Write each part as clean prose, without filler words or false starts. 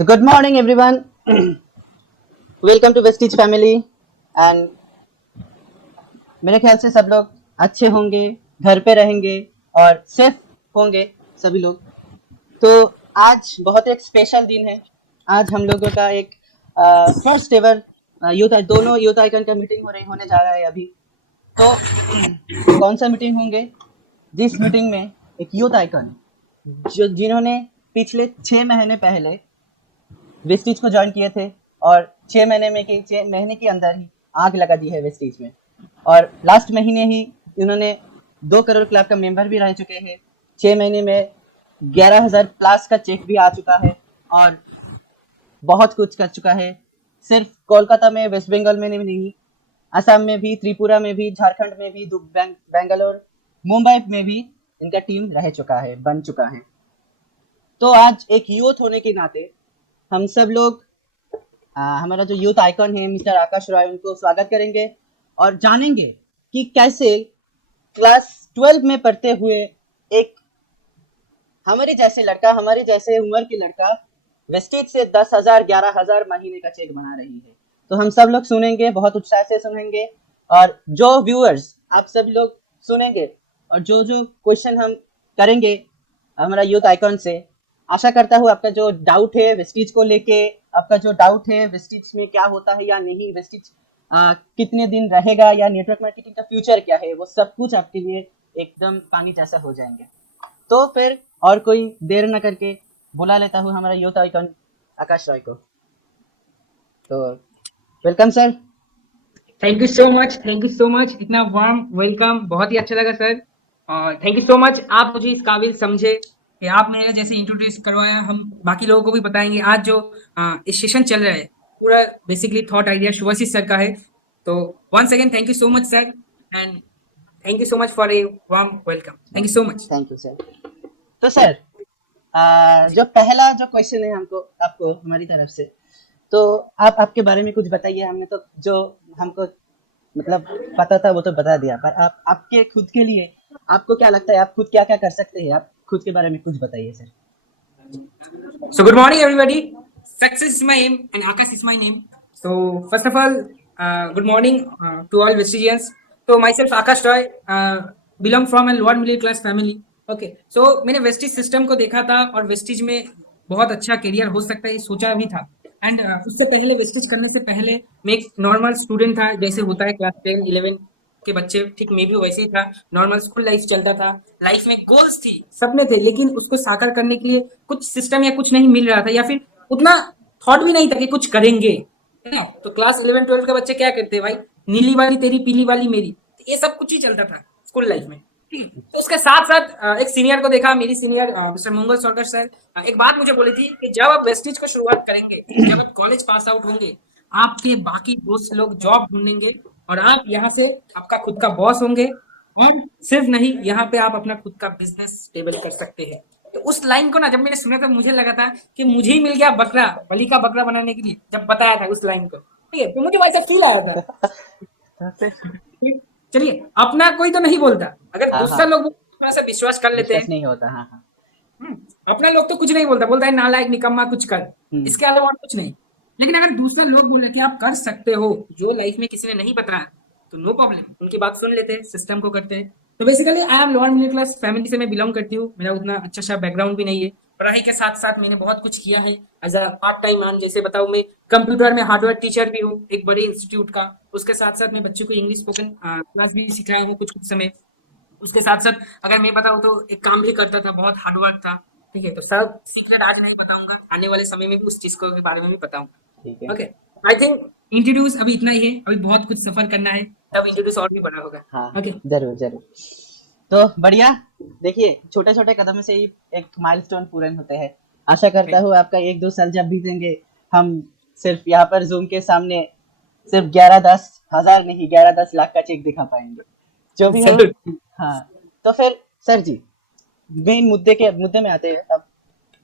So good morning everyone. Welcome to Vestige Family and मेरे ख्याल से सब लोग अच्छे होंगे, घर पे रहेंगे और सेफ होंगे सभी लोग। तो आज बहुत एक स्पेशल दिन है। आज हम लोगों का एक फर्स्ट एवर दोनों यूथ आइकन का मीटिंग होने जा रहा है अभी। तो कौन सा मीटिंग होंगे? जिस मीटिंग में एक यूथ आइकन जिन्होंने पिछले 6 महीने पहले वेस्टीज को ज्वाइन किए थे और 6 महीने के अंदर ही आग लगा दी है वेस्टीज में। और लास्ट महीने ही इन्होंने 2 करोड़ क्लब का मेंबर भी रह चुके हैं। 6 महीने में 11,000 प्लस का चेक भी आ चुका है और बहुत कुछ कर चुका है। सिर्फ कोलकाता में, वेस्ट बंगाल में नहीं, असम में भी, त्रिपुरा में भी, झारखंड में भी, बेंगलोर, मुंबई में भी इनका टीम रह चुका है, बन चुका है। तो आज एक यूथ होने के नाते हम सब लोग हमारा जो यूथ आइकन है मिस्टर आकाश रॉय, उनको स्वागत करेंगे और जानेंगे कि कैसे क्लास 12 में पढ़ते हुए एक हमारे जैसे उम्र के लड़का वेस्टेज से 10,000 11,000 महीने का चेक बना रही है। तो हम सब लोग सुनेंगे, बहुत उत्साह से सुनेंगे और जो व्यूअर्स आप सब लोग सुनेंगे और जो जो क्वेश्चन हम करेंगे हमारा यूथ आइकन से, आशा करता हूँ आपका जो डाउट है वेस्टीज को लेके, आपका जो डाउट है वेस्टीज में क्या होता है या नहीं, वेस्टीज कितने दिन रहेगा या नेटवर्क मार्केटिंग का फ्यूचर क्या है, वो सब कुछ आपके लिए एकदम पानी जैसा हो जाएंगे। तो फिर और कोई देर न करके बुला लेता हूँ हमारा यूथ आइकन आकाश रॉय को। तो welcome sir. Thank you so much. इतना वार्म वेलकम बहुत ही अच्छा लगा सर। और थैंक यू सो मच, आप मुझे इस काबिल समझे कि आप मेरे जैसे इंट्रोड्यूस करवाया। हम बाकी लोगों को भी बताएंगे। आज जो इस सेशन चल रहा है पूरा basically thought idea Shubhashish sir का है। तो once again thank you so much sir and thank you so much for a warm welcome. Thank you so much. Thank you sir. तो सर जो पहला जो क्वेश्चन है आपको हमारी तरफ से, तो आप आपके बारे में कुछ बताइए। हमने तो जो हमको मतलब पता था वो तो बता दिया, पर आप आपके खुद के लिए आपको क्या लगता है, आप खुद क्या क्या कर सकते हैं, आप खुद के बारे में कुछ बताइए sir. So good morning everybody. Success is my aim and Akash is my name. So first of all, good morning to all Vestigians. So myself Akash Roy, belong from a lower middle class family. Okay. So मैंने Vestige system को देखा था और Vestige में बहुत अच्छा career हो सकता है सोचा भी था। एंड उससे पहले वेस्टिज करने से पहले मैं एक नॉर्मल स्टूडेंट था, जैसे होता है क्लास 10 11 के बच्चे, ठीक मैं भी वैसे ही था। नॉर्मल स्कूल लाइफ चलता था, लाइफ में गोल्स थी, सपने थे, लेकिन उसको साकार करने के लिए कुछ सिस्टम या कुछ नहीं मिल रहा था, या फिर उतना थॉट भी नहीं था कि कुछ करेंगे, है ना। तो क्लास 11 12 के बच्चे क्या करते हैं भाई, नीली वाली तेरी पीली वाली मेरी, तो ये सब कुछ ही चलता था स्कूल लाइफ में। ठीक है, तो उसके साथ साथ एक सीनियर को देखा, मेरी सीनियर मिस्टर मंगल सोरकर सर एक बात मुझे बोली थी कि जब आप वेस्टिज को शुरुआत करेंगे, जब आप कॉलेज पास आउट होंगे, आपके बाकी दोस्त लोग जॉब ढूंढेंगे और आप यहाँ से आपका खुद का बॉस होंगे। और सिर्फ नहीं, यहाँ पे आप अपना खुद का बिजनेस स्टेबल कर सकते हैं। तो उस लाइन को ना जब मैंने सुना था मुझे लगा था कि मुझे ही मिल गया बकरा, बलि का बकरा बनाने के लिए। जब बताया था उस लाइन को, ठीक है, तो मुझे वैसा फील आया था। चलिए, अपना कोई तो नहीं बोलता, अगर हाँ दूसरा हाँ, लोग थोड़ा सा विश्वास कर लेते विश्वास हैं। नहीं होता। हाँ हाँ। अपना लोग तो कुछ नहीं बोलता, बोलता है नालायक निकम्मा कुछ कर, इसके अलावा और कुछ नहीं। लेकिन अगर दूसरे लोग बोले कि आप कर सकते हो जो लाइफ में किसी ने नहीं बताया, तो नो प्रॉब्लम, उनकी बात सुन लेते हैं, सिस्टम को करते हैं। तो basically I am lower middle class family से मैं बिलोंग करती हूँ। मेरा उतना अच्छा सा बैकग्राउंड भी नहीं है। पढ़ाई के साथ साथ मैंने बहुत कुछ किया है as a part time man. जैसे बताऊँ, मैं कंप्यूटर में हार्डवेयर टीचर भी हूँ एक बड़े इंस्टीट्यूट का। उसके साथ साथ मैं बच्चों को इंग्लिश स्पोकन क्लास भी सिखाया हूँ कुछ कुछ समय। उसके साथ साथ अगर मैं बताऊँ तो एक काम भी करता था, बहुत हार्डवर्क था। ठीक है, तो सब सीक्रेट आज नहीं बताऊंगा, आने वाले समय में भी उस चीज को के बारे में भी बताऊंगा। ठीक है। ओके, आई थिंक इंट्रोड्यूस अभी इतना ही है, अभी बहुत कुछ सफर करना है, तब इंट्रोड्यूस और भी बड़ा होगा। हाँ ओके, जरूर जरूर। तो बढ़िया, देखिए छोटे छोटे कदम से ही एक माइलस्टोन पूर्ण होते हैं। आशा करता हूँ आपका 1-2 साल जब बीतेंगे, हम सिर्फ यहाँ पर जूम के सामने सिर्फ 11-10 हजार नहीं, 11-10 लाख का चेक दिखा पाएंगे, जो भी हो। जरूर हाँ, तो फिर सर जी मेन मुद्दे में आते हैं अब।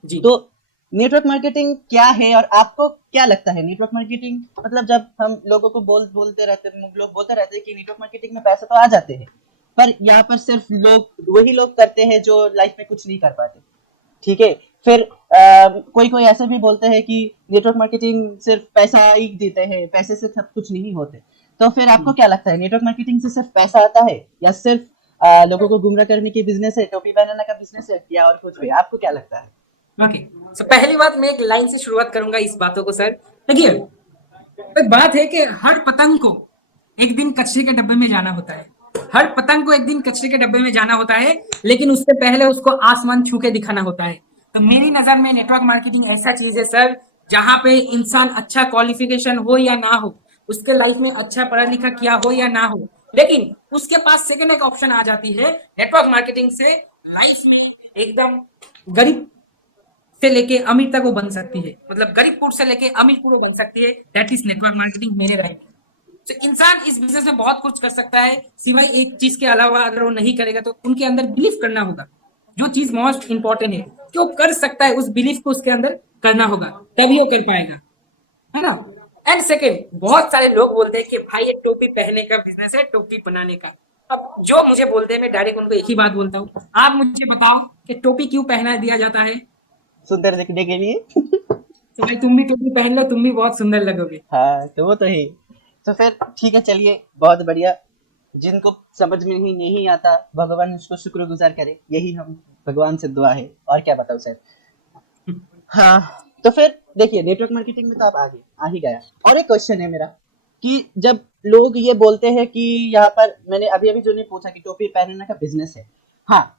जी। तो नेटवर्क मार्केटिंग क्या है और आपको क्या लगता है नेटवर्क मार्केटिंग, मतलब जब हम लोगों को बोलते रहते हैं कि नेटवर्क मार्केटिंग में पैसे तो आ जाते हैं, पर यहाँ पर सिर्फ वही लोग करते हैं जो लाइफ में कुछ नहीं कर पाते। ठीक है, फिर कोई कोई ऐसे भी बोलते हैं कि नेटवर्क मार्केटिंग सिर्फ पैसा ही देते हैं, पैसे से सब कुछ नहीं होते। तो फिर आपको क्या लगता है, नेटवर्क मार्केटिंग से सिर्फ पैसा आता है या सिर्फ लोगों को गुमराह करने की बिजनेस है, टोपी बनाने का बिजनेस है, या और कुछ भी? आपको क्या लगता है? ओके, सो पहली बात मैं एक लाइन से शुरुआत करूंगा इस बातों को सर। देखिए, एक बात है कि हर पतंग को एक दिन कचरे के डब्बे में जाना होता है। हर पतंग को एक दिन कचरे के डब्बे में जाना होता है, लेकिन उससे पहले उसको आसमान छू के दिखाना होता है। तो मेरी नजर में नेटवर्क मार्केटिंग ऐसा चीज है सर, जहां पे इंसान अच्छा क्वालिफिकेशन हो या ना हो, उसके लाइफ में अच्छा पढ़ा लिखा किया हो या ना हो, लेकिन उसके पास सेकंड एक ऑप्शन आ जाती है नेटवर्क मार्केटिंग से। लाइफ में एकदम गरीब से लेके अमीर तक वो बन सकती है, मतलब गरीबपुर से लेके अमीरपुर वो बन सकती है। दैट इज नेटवर्क मार्केटिंग मेरे राय में। तो इंसान इस बिजनेस में बहुत कुछ कर सकता है, सिवाय एक चीज के अलावा अगर वो नहीं करेगा तो उनके अंदर बिलीव करना होगा। जो चीज मोस्ट इंपॉर्टेंट है कि वो कर सकता है, उस बिलीफ को उसके अंदर करना होगा, तभी वो कर पाएगा, है ना। एंड सेकेंड, बहुत सारे लोग बोलते हैं कि भाई ये टोपी पहनने का बिजनेस है, टोपी बनाने का। अब जो मुझे बोलते हैं मैं डायरेक्ट उनको एक ही बात बोलता हूँ, आप मुझे बताओ कि टोपी क्यों पहना दिया जाता है। सुंदर दिखने के लिए। तो भाई तुम भी टोपी पहन लो, तुम भी बहुत सुंदर लगोगे। हाँ, तो वो तो है। तो फिर ठीक है, चलिए, बहुत बढ़िया। जिनको समझ में ही नहीं आता, भगवान उसको शुक्रगुजार करे, यही हम भगवान से दुआ है, और क्या बताऊँ सर। हाँ, तो फिर देखिए, नेटवर्क मार्केटिंग में तो आप आगे आ ही गया। और एक क्वेश्चन है मेरा कि जब लोग ये बोलते हैं कि यहाँ पर, मैंने अभी अभी जो ने पूछा कि टोपी पहनने का बिजनेस है। हाँ,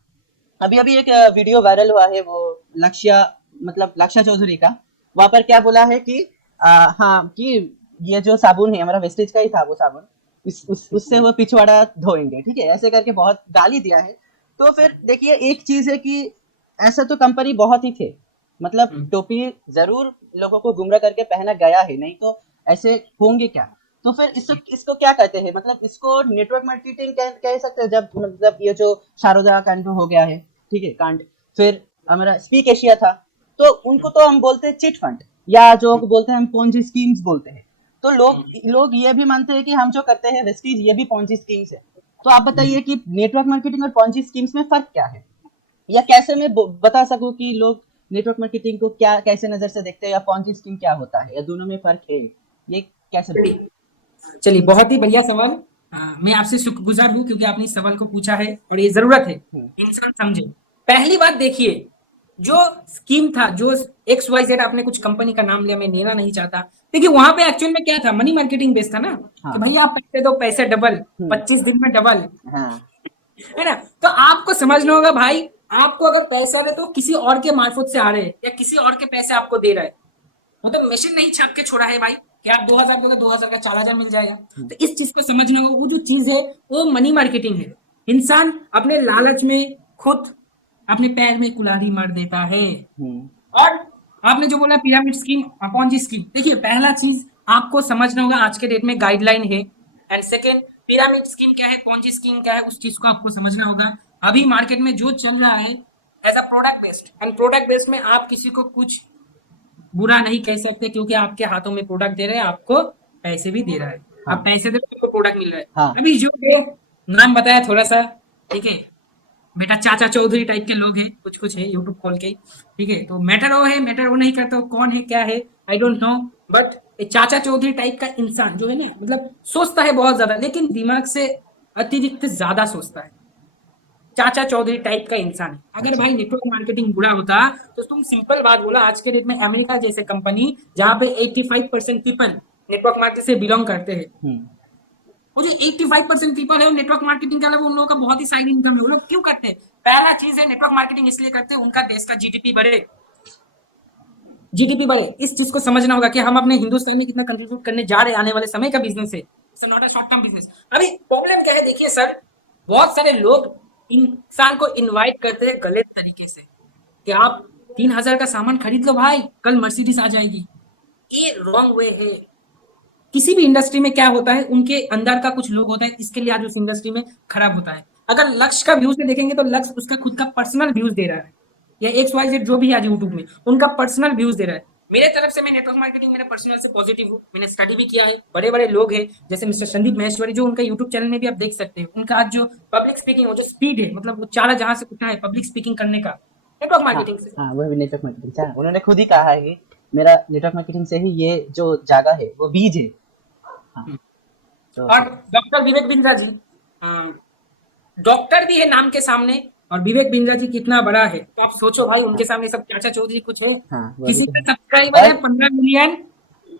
अभी अभी एक वीडियो वायरल हुआ है, वो लक्ष्य, मतलब लक्ष्य चौधरी का। वहां पर क्या बोला है कि हाँ, कि ये जो साबुन है हमारा, वेस्टेज का ही था वो साबुन, उससे वो पिछवाड़ा धोएंगे, ठीक है, ऐसे करके बहुत गाली दिया है। तो फिर देखिए, एक चीज है कि ऐसा तो कंपनी बहुत ही थे, मतलब टोपी जरूर लोगों को गुमराह करके पहना गया है, नहीं तो ऐसे होंगे क्या? तो फिर इसको इसको क्या कहते हैं, मतलब इसको नेटवर्क मार्केटिंग कह सकते हैं। जब मतलब ये जो शारदा कांड हो गया है, ठीक है, कांड, फिर हमारा स्पीक एशिया था, तो उनको तो हम बोलते हैं चिट फंड, या जो बोलते हैं हम पोंजी स्कीम्स बोलते हैं। तो लोग लोग ये भी मानते हैं कि हम जो करते हैं वेस्टीज, ये भी पोंजी स्कीम्स है। तो आप बताइए कि नेटवर्क मार्केटिंग और पोंजी स्कीम्स में फर्क क्या है, या कैसे मैं बता सकूं कि लोग नेटवर्क मार्केटिंग को क्या, कैसे नजर से देखते हैं, या पॉन्जी स्कीम क्या होता है, या दोनों में फर्क है, ये कैसे बोलूं? चलिए, बहुत ही बढ़िया सवाल। मैं आपसे शुक्रगुजार हूँ क्योंकि आपने इस सवाल को पूछा है और ये जरूरत है हम्म, इंसान समझे। पहली बात देखिए, जो स्कीम था, जो एक्स वाई जेड, आपने कुछ कंपनी का नाम लिया, मैं लेना नहीं चाहता। देखिए वहां पे एक्चुअल में क्या था, मनी मार्केटिंग बेस्ड था ना, कि हाँ, भैया आप पैसे दो, पैसे डबल, हम्म, 25 दिन में डबल, हाँ, है ना। तो आपको समझना होगा भाई, आपको अगर पैसा दे तो किसी और के मार्फत से आ रहे हैं या किसी और के पैसे आपको दे रहा है, मतलब मशीन नहीं छाप के छोड़ा है भाई कि आप 2000 दोगे 2000 का 4000 मिल जाएगा। हम्म, तो इस चीज को समझना होगा, वो जो चीज है वो मनी मार्केटिंग है। इंसान अपने लालच में खुद अपने पैर में कुल्हाड़ी मार देता है। हम्म, और आपने जो बोला पिरामिड स्कीम, अपॉन्जी स्कीम, देखिए पहला चीज आपको समझना होगा, आज के डेट में गाइडलाइन है। एंड सेकेंड, पिरामिड स्कीम क्या है, पॉन्जी स्कीम क्या है, उस चीज को आपको समझना होगा। अभी मार्केट में जो चल रहा है as a product based, and product based में आप किसी को कुछ बुरा नहीं कह सकते, क्योंकि आपके हाथों में प्रोडक्ट दे रहे हैं, आपको पैसे भी दे रहा है। आप हाँ, पैसे दे रहे हो, आपको प्रोडक्ट मिल रहा है। हाँ, अभी जो है, नाम बताया थोड़ा सा, ठीक है, बेटा चाचा चौधरी टाइप के लोग हैं, कुछ कुछ है यूट्यूब खोल के, ठीक है। तो मैटर वो है, मैटर वो नहीं करता वो कौन है क्या है, आई डोंट नो। बट चाचा चौधरी टाइप का इंसान जो है ना, मतलब सोचता है बहुत ज्यादा, लेकिन दिमाग से अतिरिक्त ज्यादा सोचता है। चाचा चौधरी टाइप का इंसान है। अगर अच्छा, भाई नेटवर्क मार्केटिंग बुरा होता तो तुम सिंपल बात बोला, आज के डेट में अमेरिका जैसे कंपनी, जहां पे 85% पीपल नेटवर्क मार्केट से बिलोंग करते हैं, हम्म, वो जो 85% पीपल है नेटवर्क मार्केटिंग के अलावा उन लोगों का बहुत ही साइड इनकम है। वो लोग क्यों करते हैं? पहला चीज है, नेटवर्क मार्केटिंग इसलिए करते हैं उनका देश का जीडीपी बढ़े, जीडीपी बढ़े। इस चीज को समझना होगा कि हम अपने हिंदुस्तान में कितना कंट्रीब्यूट करने जा रहे हैं, आने वाले समय का बिजनेस है, not a short term business. अभी प्रॉब्लम क्या है देखिए सर, बहुत सारे लोग इंसान को इनवाइट करते हैं गलत तरीके से, कि आप 3000 का सामान खरीद लो भाई, कल मर्सिडीज आ जाएगी। ये रॉन्ग वे है। किसी भी इंडस्ट्री में क्या होता है, उनके अंदर का कुछ लोग होता है, इसके लिए आज उस इंडस्ट्री में खराब होता है। अगर लक्ष्य का व्यूज में देखेंगे तो लक्ष्य उसका खुद का पर्सनल व्यूज दे रहा है, या एक्स वाई जेड जो भी है आज यूट्यूब में, उनका पर्सनल व्यूज दे रहा है। मेरे तरफ से मैं नेटवर्क मार्केटिंग मेरे पर्सनल से पॉजिटिव हूँ, मैंने स्टडी भी किया है, बड़े बड़े लोग हैं जैसे मिस्टर संदीप महेश्वरी, जो उनका यूट्यूब चैनल में भी आप देख सकते हैं। उनका आज जो पब्लिक स्पीकिंग, वो जो स्पीड है, मतलब वो चारा जहां से उठा है पब्लिक स्पीकिंग करने का, नेटवर्क हाँ मार्केटिंग से। हाँ, वो भी नेटवर्क मार्केटिंग से। हाँ, उन्होंने खुद ही कहा है कि मेरा नेटवर्क मार्केटिंग से ही ये जो जागा है वो बीज है। हाँ, तो और फिर डॉक्टर विवेक बिंद्रा जी, डॉक्टर भी है नाम के सामने, और विवेक बिंद्रा जी कितना बड़ा है, तो आप सोचो भाई हाँ उनके सामने सब चाचा चौधरी कुछ है। हाँ, वो भी किसी तो का है। सब्सक्राइबर है और 15 मिलियन,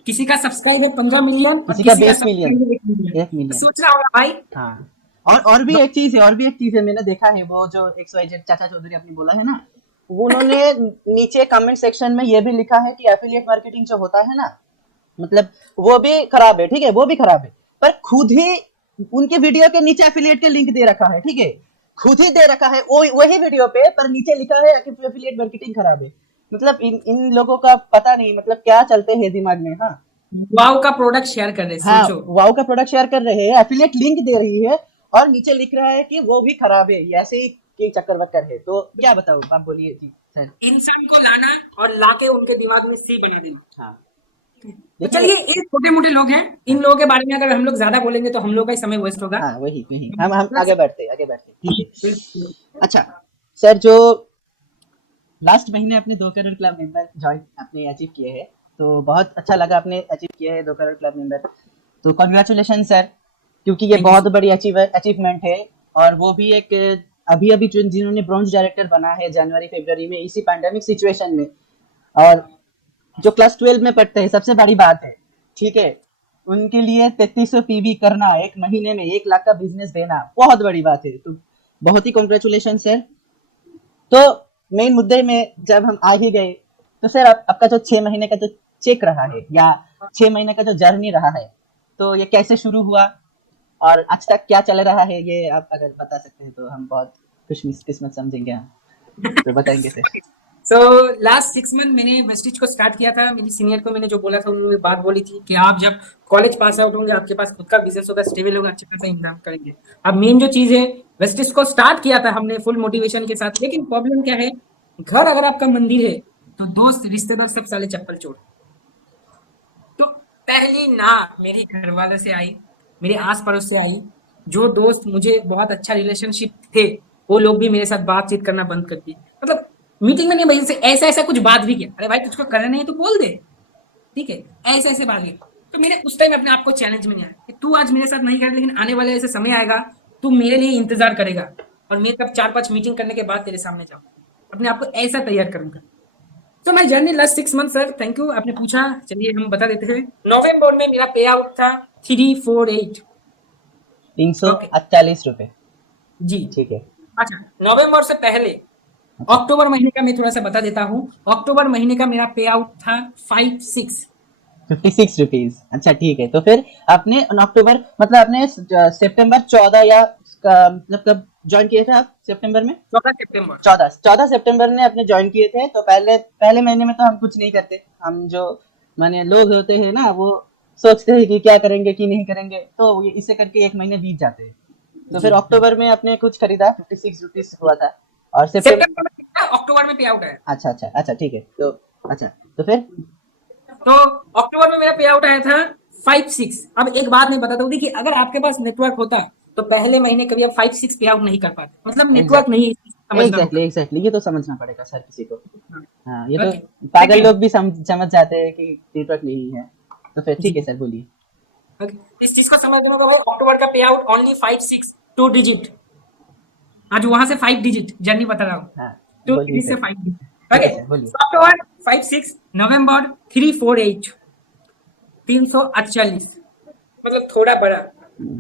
किसी का सब्सक्राइब है 15 मिलियन, और किसी का किसी का 20 मिलियन, सब्सक्राइब है 1 मिलियन। 1 मिलियन। तो सोच रहा होगा भाई। हाँ, और भी एक चीज है, और भी एक चीज है, मैंने देखा है वो जो XYZ चाचा चौधरी आपने बोला है ना, वो उन्होंने नीचे कमेंट सेक्शन में ये भी लिखा है कि एफिलिएट मार्केटिंग जो होता है ना, मतलब वो भी खराब है, ठीक है, वो भी खराब है, पर खुद ही उनके वीडियो के नीचे एफिलिएट का लिंक दे रखा है, ठीक है, खुद ही दे रखा है वो वही वीडियो पे, पर नीचे लिखा है कि एफिलिएट मार्केटिंग खराब है। मतलब इन लोगों का पता नहीं मतलब क्या चलते हैं दिमाग में। हाँ वाव का प्रोडक्ट शेयर कर रहे, हाँ, सोचो। वाओ का प्रोडक्ट शेयर कर रहे हैं, एफिलिएट लिंक दे रही है, और नीचे लिख रहा है कि वो भी खराब है, ये ऐसे ही की चक्कर वक्कर है, तो क्या बताऊं, आप बोलिए जी सर। इंसान को लाना और लाके उनके दिमाग में सी बना देना। हाँ तो देखिए। चलिए, ये छोटे मोटे लोग हैं, हाँ इन लोगों के बारे में अगर हम लोग ज्यादा बोलेंगे तो हम लोग का ही समय वेस्ट होगा। हाँ, वही वही, हम आगे बढ़ते ठीक है। बिल्कुल। अच्छा सर, जो लास्ट महीने अपने 2 करोड़ क्लब मेंबर ज्वाइन आपने अचीव किए हैं, तो बहुत अच्छा लगा आपने अचीव किए हैं 2 करोड़ क्लब मेंबर, तो कॉन्ग्रेचुलेशन सर, क्योंकि ये थैंक यू बहुत सर। बड़ी अचीवमेंट है। और वो भी एक अभी अभी जिन्होंने ब्रॉन्ज डायरेक्टर बना है जनवरी फरवरी में इसी पैंडेमिक सिचुएशन में, और जो क्लास 12 में पढ़ते हैं, सबसे बड़ी बात है, ठीक है, उनके लिए 3300 पीवी करना, एक महीने में 1 लाख का बिजनेस देना बहुत बड़ी बात है, तो बहुत ही कॉन्ग्रेचुलेशन सर। तो मेन मुद्दे में जब हम आ ही गए, तो सर आपका जो 6 महीने का जो चेक रहा है, या 6 महीने का जो जर्नी रहा है, तो ये कैसे शुरू हुआ और आज तक क्या चल रहा है, ये आप अगर बता सकते हैं तो हम बहुत खुशकिस्मत समझेंगे हम, तो बताएंगे सर। सो लास्ट 6 मंथ मैंने वेस्टिज को स्टार्ट किया था। मेरी सीनियर को मैंने जो बोला था, उन्होंने बात बोली थी कि आप जब कॉलेज पास आउट होंगे, आपके पास खुद का बिजनेस होगा, स्टेबल होगा, अच्छे पैसा इनकम करेंगे। अब मेन जो चीज है, वेस्टिज को स्टार्ट किया था हमने फुल मोटिवेशन के साथ, लेकिन प्रॉब्लम क्या है, घर अगर आपका मंदिर है तो दोस्त रिश्तेदार सब साले चप्पल चोर। तो पहली ना मेरी घर वालों से आई, मेरे आस पड़ोस से आई। जो दोस्त मुझे बहुत अच्छा रिलेशनशिप थे, वो लोग भी मेरे साथ बातचीत करना बंद कर दिए। मतलब मीटिंग में नहीं भाई से ऐसा ऐसा कुछ बात भी किया, अरे भाई तुझको करना नहीं है तो बोल दे, ठीक है, ऐसे ऐसे बात की। तो मैंने उस टाइम अपने आप को चैलेंज में लिया कि तू आज मेरे साथ नहीं कर, लेकिन आने वाले ऐसे समय आएगा तू मेरे लिए इंतजार करेगा, और मैं तब 4-5 मीटिंग करने के बाद तेरे सामने जाऊँ, अपने आप को ऐसा तैयार करूंगा। तो my journey last 6 month sir. Thank you, आपने पूछा, चलिए हम बता देते हैं। नवंबर में मेरा पे आउट था 348। ओके 348 रुपए, जी। ठीक है। अच्छा, नवंबर से पहले अच्छा, अक्टूबर महीने का मैं थोड़ा सा बता देता हूँ। अक्टूबर महीने का मेरा पे आउट था 56। 56 रुपीज, अच्छा ठीक है। तो फिर आपने अक्टूबर मतलब आपने सितंबर 14 या मतलब कब ज्वाइन किए थे आप सितंबर में? 14 सितंबर। 14 सितंबर ने अपने ज्वाइन किए थे, तो पहले पहले महीने में तो हम कुछ नहीं करते, हम जो माने लोग होते हैं ना, वो सोचते हैं कि क्या करेंगे कि नहीं करेंगे, तो ये इससे करके 1 महीने बीत जाते हैं। तो जी। फिर अक्टूबर में आपने कुछ खरीदा, 56 रुपीज हुआ था, और सितंबर। सितंबर में कितना, अक्टूबर में पे आउट है। अच्छा अच्छा अच्छा, ठीक है, तो अच्छा, तो फिर तो अक्टूबर में मेरा पे आउट आया था 56। अब एक बात मैं बताता हूँ कि अगर आपके पास नेटवर्क होता तो पहले महीने कभी आप 56 पे आउट नहीं कर पाते, मतलब नेटवर्क नहीं, समझना एग्जैक्टली होगा। एग्जैक्टली, ये तो समझना पड़ेगा सर किसी को। हाँ, ये तो ओके, पागल सेकंड। लोग भी समझ जाते हैं कि नेटवर्क नहीं है, तो फिर ठीक जी। है सर, बोलिए। ओके, इस चीज को समझने में अक्टूबर का पे आउट ओनली 5-6, 2 डिजिट। आज वहां से 5 डिजिट जर्नी बता रहा हूँ। हाँ, टू बोलिए डिजिट से सर, 5 डिजिट। ठीक ओके, है सर, बोलिए। अक्टूबर 56, नवंबर 348, 348, मतलब थोड़ा बड़ा।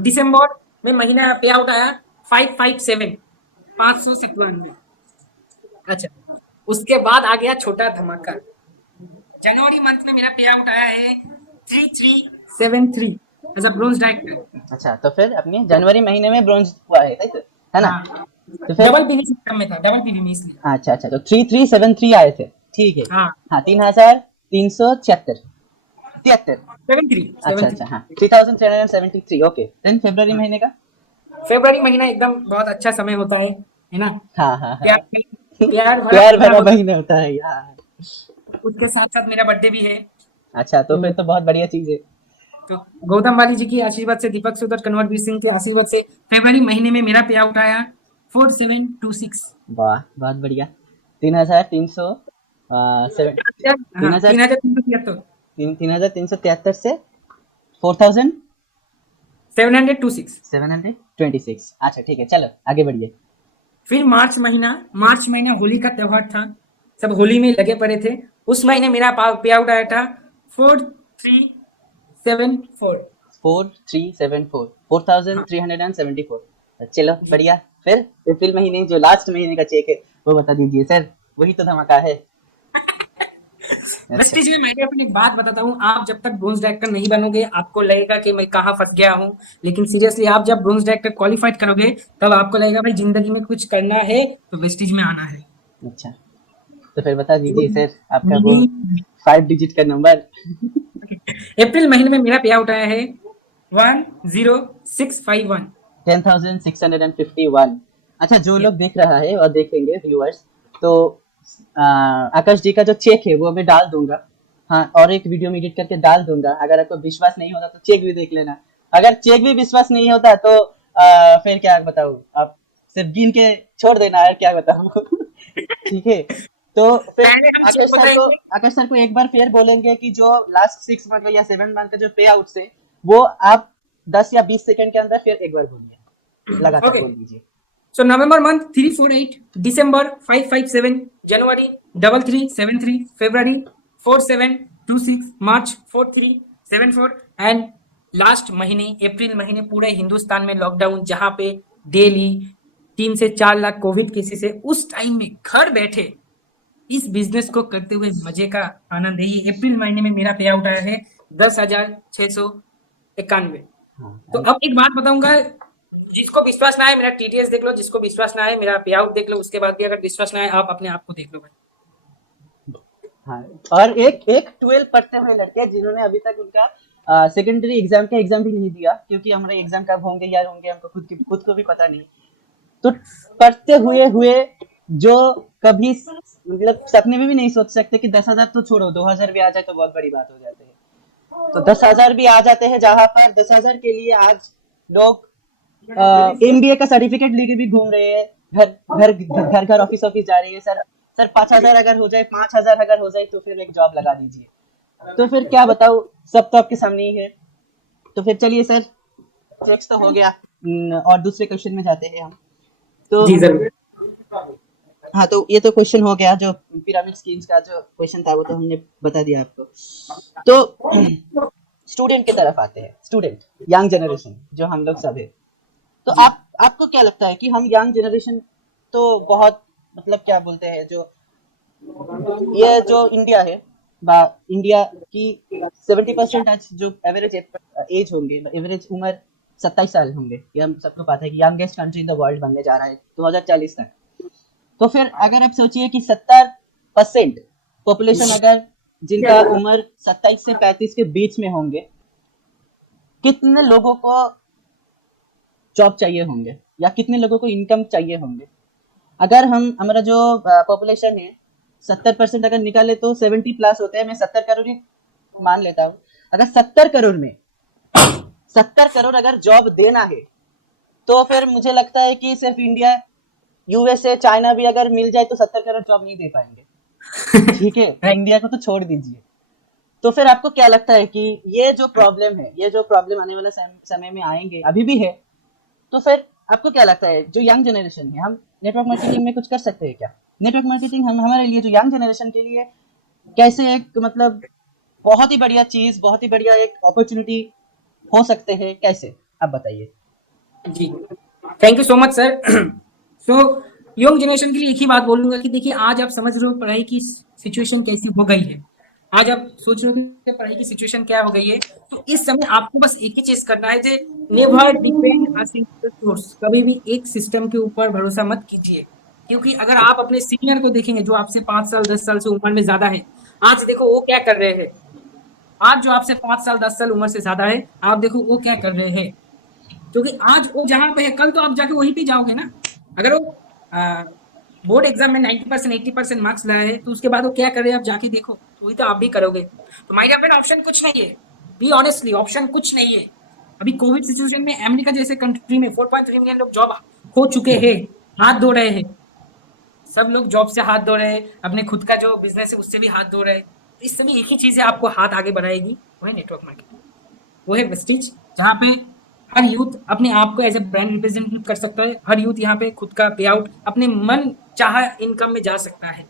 दिसंबर में महीना पे आउट आया 557, 597। अच्छा, उसके बाद आ गया छोटा धमाका। जनवरी मंथ में मेरा पे आउट आया है 3373 एज अ ब्रोंज डायरेक्टर। अच्छा, तो फिर अपने जनवरी महीने में ब्रॉन्ज हुआ है, सही तो है ना? हाँ, तो फिर डबल पीवी सिस्टम में था, डबल पीवी में इसलिए। अच्छा अच्छा, तो 3373 आए थे, ठीक है। हाँ, हाँ, 3376, 73। 73, अच्छा 73। अच्छा, हाँ, 3773, ओके। देन फरवरी हाँ, महीने का? फरवरी महीना एकदम बहुत अच्छा समय होता है ना? हाँ हाँ प्यार, हाँ, प्यार भरा प्यार महीना भरा होता महीना होता है यार। है। उसके साथ साथ मेरा बर्थडे भी है। अच्छा, तो फिर तो तो बहुत बढ़िया चीज है। तो गौतम वाली जी की आशीर्वाद से, दीपक सुदर कन्वरवीर सिंह के आशीर्वाद से फरवरी महीने में मेरा पे आउट आया 4726। वाह, बहुत बढ़िया। 3,300 हाँ 3,373 3,373 से 4,726। 726। अच्छा ठीक है, चलो आगे बढ़िए। फिर मार्च महीना होली का त्योहार था, सब होली में लगे पड़े थे। उस महीने मेरा पे आउट आया था 4374। 4,374। चलो जी बढ़िया। फिर अप्रैल महीने जो लास्ट महीने का चेक है वो बता दीजिए सर, वही तो धमाका है। अच्छा। वेस्टीज में मैं अपनी एक बात बताता हूँ, आप जब तक ब्रोंज डायरेक्टर नहीं बनोगे आपको लगेगा कि मैं कहाँ फंस गया हूँ, लेकिन सीरियसली आप जब ब्रोंज डायरेक्टर क्वालिफाइड करोगे तब आपको लगेगा भाई जिंदगी में कुछ करना है तो वेस्टीज में आना है। अच्छा तो फिर बता तो दीजिए सर आपका वो मेरी 5 डिजिट का नंबर। अप्रैल महीने में मेरा पे आउट आया है 10651। 10,651। अच्छा, जो यस लोग देख रहा है और देखेंगे व्यूअर्स, तो आकाश जी का जो चेक है वो मैं डाल दूंगा। हाँ, और एक वीडियो में एडिट करके डाल दूंगा। अगर आपको विश्वास नहीं होता तो चेक भी देख लेना। अगर चेक भी विश्वास नहीं होता तो फिर क्या बताऊँ, आप सिर्फ गिन के छोड़ देना है, क्या बताऊँ। ठीक है। तो फिर पहले हम चेक बताएंगे। आकाश सर को एक बार फिर बोलेंगे कि जो लास्ट 6 मंथ या 7 मंथ का जो पे आउट से वो आप 10 या 20 सेकंड के अंदर फिर एक बार बोलिए, लगातार ओके बोल दीजिए। सो नवंबर मंथ 348, दिसंबर 557, जनवरी 3373, फरवरी 4726, मार्च 4374 एंड लास्ट महीने अप्रैल महीने पूरे हिंदुस्तान में लॉकडाउन, जहां पे डेली 3 से 4 लाख कोविड केसेस है। उस टाइम में घर बैठे इस बिजनेस को करते हुए मजे का आनंद है। ये अप्रैल महीने में मेरा पे आउट आया है 10,691। तो हाँ, अब एक बात बताऊंगा, जिसको विश्वास ना आए मेरा टीडीएस देख लो, जिसको विश्वास ना आए मेरा पे आउट देख लो, उसके बाद भी अगर विश्वास ना आए आप अपने आप को देख लो भाई। हाँ। और एक एक 12 पढ़ते हुए लड़के जिन्होंने अभी तक उनका सेकेंडरी एग्जाम का एग्जाम भी नहीं दिया, क्योंकि हमारे एग्जाम कब होंगे या होंगे हमको खुद को भी पता नहीं। तो पढ़ते हुए हुए जो कभी मतलब सपने में भी नहीं सोच सकते कि 10,000 तो छोड़ो, 2,000 भी आ जाए तो बहुत बड़ी बात हो जाती है। तो 10,000 भी आ जाते हैं, जहां पर 10,000 के लिए आज लोग एमबीए का सर्टिफिकेट लेके भी घूम रहे हैं। घर ऑफिस ऑफिस जा रही है। सर सर 5,000 अगर हो जाए, 5,000 अगर हो जाए तो फिर एक जॉब लगा दीजिए। तो फिर क्या बताओ, सब तो आपके सामने ही है। तो फिर चलिए सर, चेक्स तो हो गया। और दूसरे क्वेश्चन में जाते हैं हम। तो जी जरूर। हाँ, तो ये तो क्वेश्चन हो गया, जो पिरामिड स्कीम्स का जो क्वेश्चन था वो तो हमने बता दिया आपको। तो स्टूडेंट की तरफ आते हैं। स्टूडेंट, यंग जनरेशन जो हम लोग सब है। तो जी आपको क्या लगता है कि हम यंग जनरेशन तो बहुत मतलब क्या बोलते हैं, जो ये जो इंडिया है, इंडिया की 70% आज जो एवरेज एज होंगे, एवरेज उम्र 27 साल होंगे। ये हम सबको पता है कि youngest country in the world बनने जा रहा है 2040 तक। तो फिर अगर आप सोचिए कि 70% पॉपुलेशन अगर जिनका उम्र 27 से 35 के बीच में होंगे, कितने लोगों को जॉब चाहिए होंगे या कितने लोगों को इनकम चाहिए होंगे। अगर हम हमारा जो पॉपुलेशन है 70% अगर निकाले तो 70+ होते हैं। मैं 70 करोड़ ही मान लेता हूँ। अगर 70 करोड़ में 70 करोड़ अगर जॉब देना है, तो फिर मुझे लगता है कि सिर्फ इंडिया, यूएसए, चाइना भी अगर मिल जाए तो 70 करोड़ जॉब नहीं दे पाएंगे। ठीक है, इंडिया को तो छोड़ दीजिए। तो फिर आपको क्या लगता है कि ये जो प्रॉब्लम है, ये जो प्रॉब्लम आने वाले समय में आएंगे, अभी भी है, तो फिर आपको क्या लगता है जो यंग जनरेशन है, हम नेटवर्क मार्केटिंग में कुछ कर सकते हैं क्या? नेटवर्क मार्केटिंग हम हमारे लिए, जो यंग जनरेशन के लिए कैसे एक मतलब बहुत ही बढ़िया चीज, बहुत ही बढ़िया एक अपॉर्चुनिटी हो सकते हैं, कैसे आप बताइए। जी thank you so much sir. So young generation के लिए एक ही बात बोलूंगा कि देखिए आज आप समझ रहे हो पढ़ाई की सिचुएशन कैसी हो गई है। आज आप सोच रहे हो कि पढ़ाई की सिचुएशन क्या हो गई है, तो इस समय आपको बस एक ही चीज करना है, जे never depend a single source. कभी भी एक सिस्टम के ऊपर भरोसा मत कीजिए, क्योंकि अगर आप अपने सीनियर को देखेंगे जो आपसे 5 साल 10 साल से उम्र में ज्यादा है, आज देखो वो क्या कर रहे हैं। आज जो आपसे 5 साल 10 साल उम्र से ज्यादा है, आप देखो वो क्या कर रहे हैं। क्योंकि आज वो जहां पे है कल तो आप जाके वहीं पे जाओगे ना। अगर वो बोर्ड एग्जाम में 90% 80% मार्क्स लाए हैं, तो उसके बाद वो क्या कर रहे हैं आप जाके देखो, तो वही तो आप भी करोगे। तो माय डियर फ्रेंड, ऑप्शन कुछ नहीं है। बी ऑनेस्टली, ऑप्शन कुछ नहीं है। अभी कोविड सिचुएशन में अमेरिका जैसे कंट्री में 4.3 मिलियन लोग जॉब खो चुके हैं, हाथ धो रहे हैं। सब लोग जॉब से हाथ धो रहे हैं, अपने खुद का जो बिजनेस है उससे भी हाथ धो रहे हैं। तो इस समय एक ही चीज है आपको हाथ आगे बढ़ाएगी, वो है नेटवर्क मार्केटिंग, वो है वेस्टीज, जहाँ पे हर यूथ अपने आप को एज ए ब्रांड रिप्रेजेंट कर सकता है। हर यूथ यहाँ पे खुद का पे आउट अपने मन चाह इनकम में जा सकता है।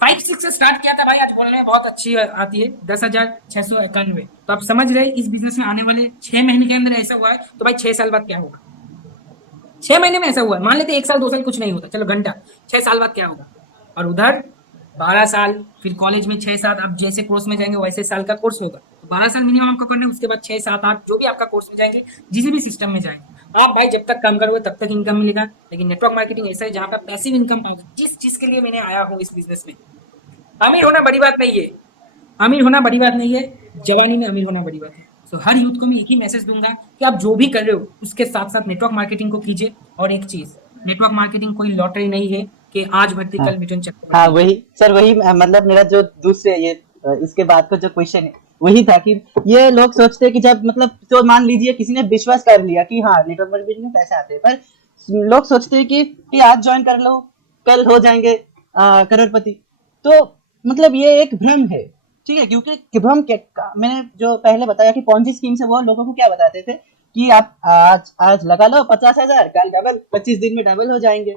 5-6 से स्टार्ट किया था भाई, आज बोलने में बहुत अच्छी आती है 10,691। तो आप समझ रहे इस बिजनेस में आने वाले 6 महीने के अंदर ऐसा हुआ है, तो भाई 6 साल बाद क्या होगा। 6 महीने में ऐसा हुआ है, मान लेते 1 साल 2 साल कुछ नहीं होता, चलो घंटा, 6 साल बाद क्या होगा। और उधर 12 साल, फिर कॉलेज में 6-7, आप जैसे कोर्स में जाएंगे वैसे साल का कोर्स होगा, तो 12 साल मिनिमम आपको करना है। उसके बाद 6-7-8 जो भी आपका कोर्स में जाएंगे, जिस भी सिस्टम में जाएंगे आप भाई, जब तक काम करोगे तब तक इनकम मिलेगा। लेकिन नेटवर्क मार्केटिंग ऐसा है जहाँ पे पैसिव इनकम पाओगे। जिस चीज के लिए मैंने आया हूँ इस बिजनेस में, अमीर होना बड़ी बात नहीं है, अमीर होना बड़ी बात नहीं है, जवानी में अमीर होना बड़ी बात है। तो हर यूथ को मैं एक ही मैसेज दूंगा कि आप जो भी कर रहे हो उसके साथ साथ नेटवर्क मार्केटिंग को कीजिए। और एक चीज, नेटवर्क मार्केटिंग कोई लॉटरी नहीं है कि आज भर्ती हाँ कल मिथुन हाँ, चक्रवर्ती। वही सर, वही मतलब मेरा जो दूसरे ये इसके बाद का जो क्वेश्चन है वही था कि ये लोग सोचते हैं कि जब मतलब तो मान लीजिए किसी ने विश्वास कर लिया कि हाँ नेटवर्क मार्केटिंग में पैसे आते हैं, पर लोग सोचते हैं कि आज ज्वाइन कर लो कल हो जाएंगे करोड़पति। तो मतलब ये एक भ्रम है, ठीक है, क्योंकि भ्रम मैंने जो पहले बताया कि पॉन्जी स्कीम से वो लोगों को क्या बताते थे कि आप आज आज लगा लो 50,000, कल डबल, 25 दिन में डबल हो जाएंगे।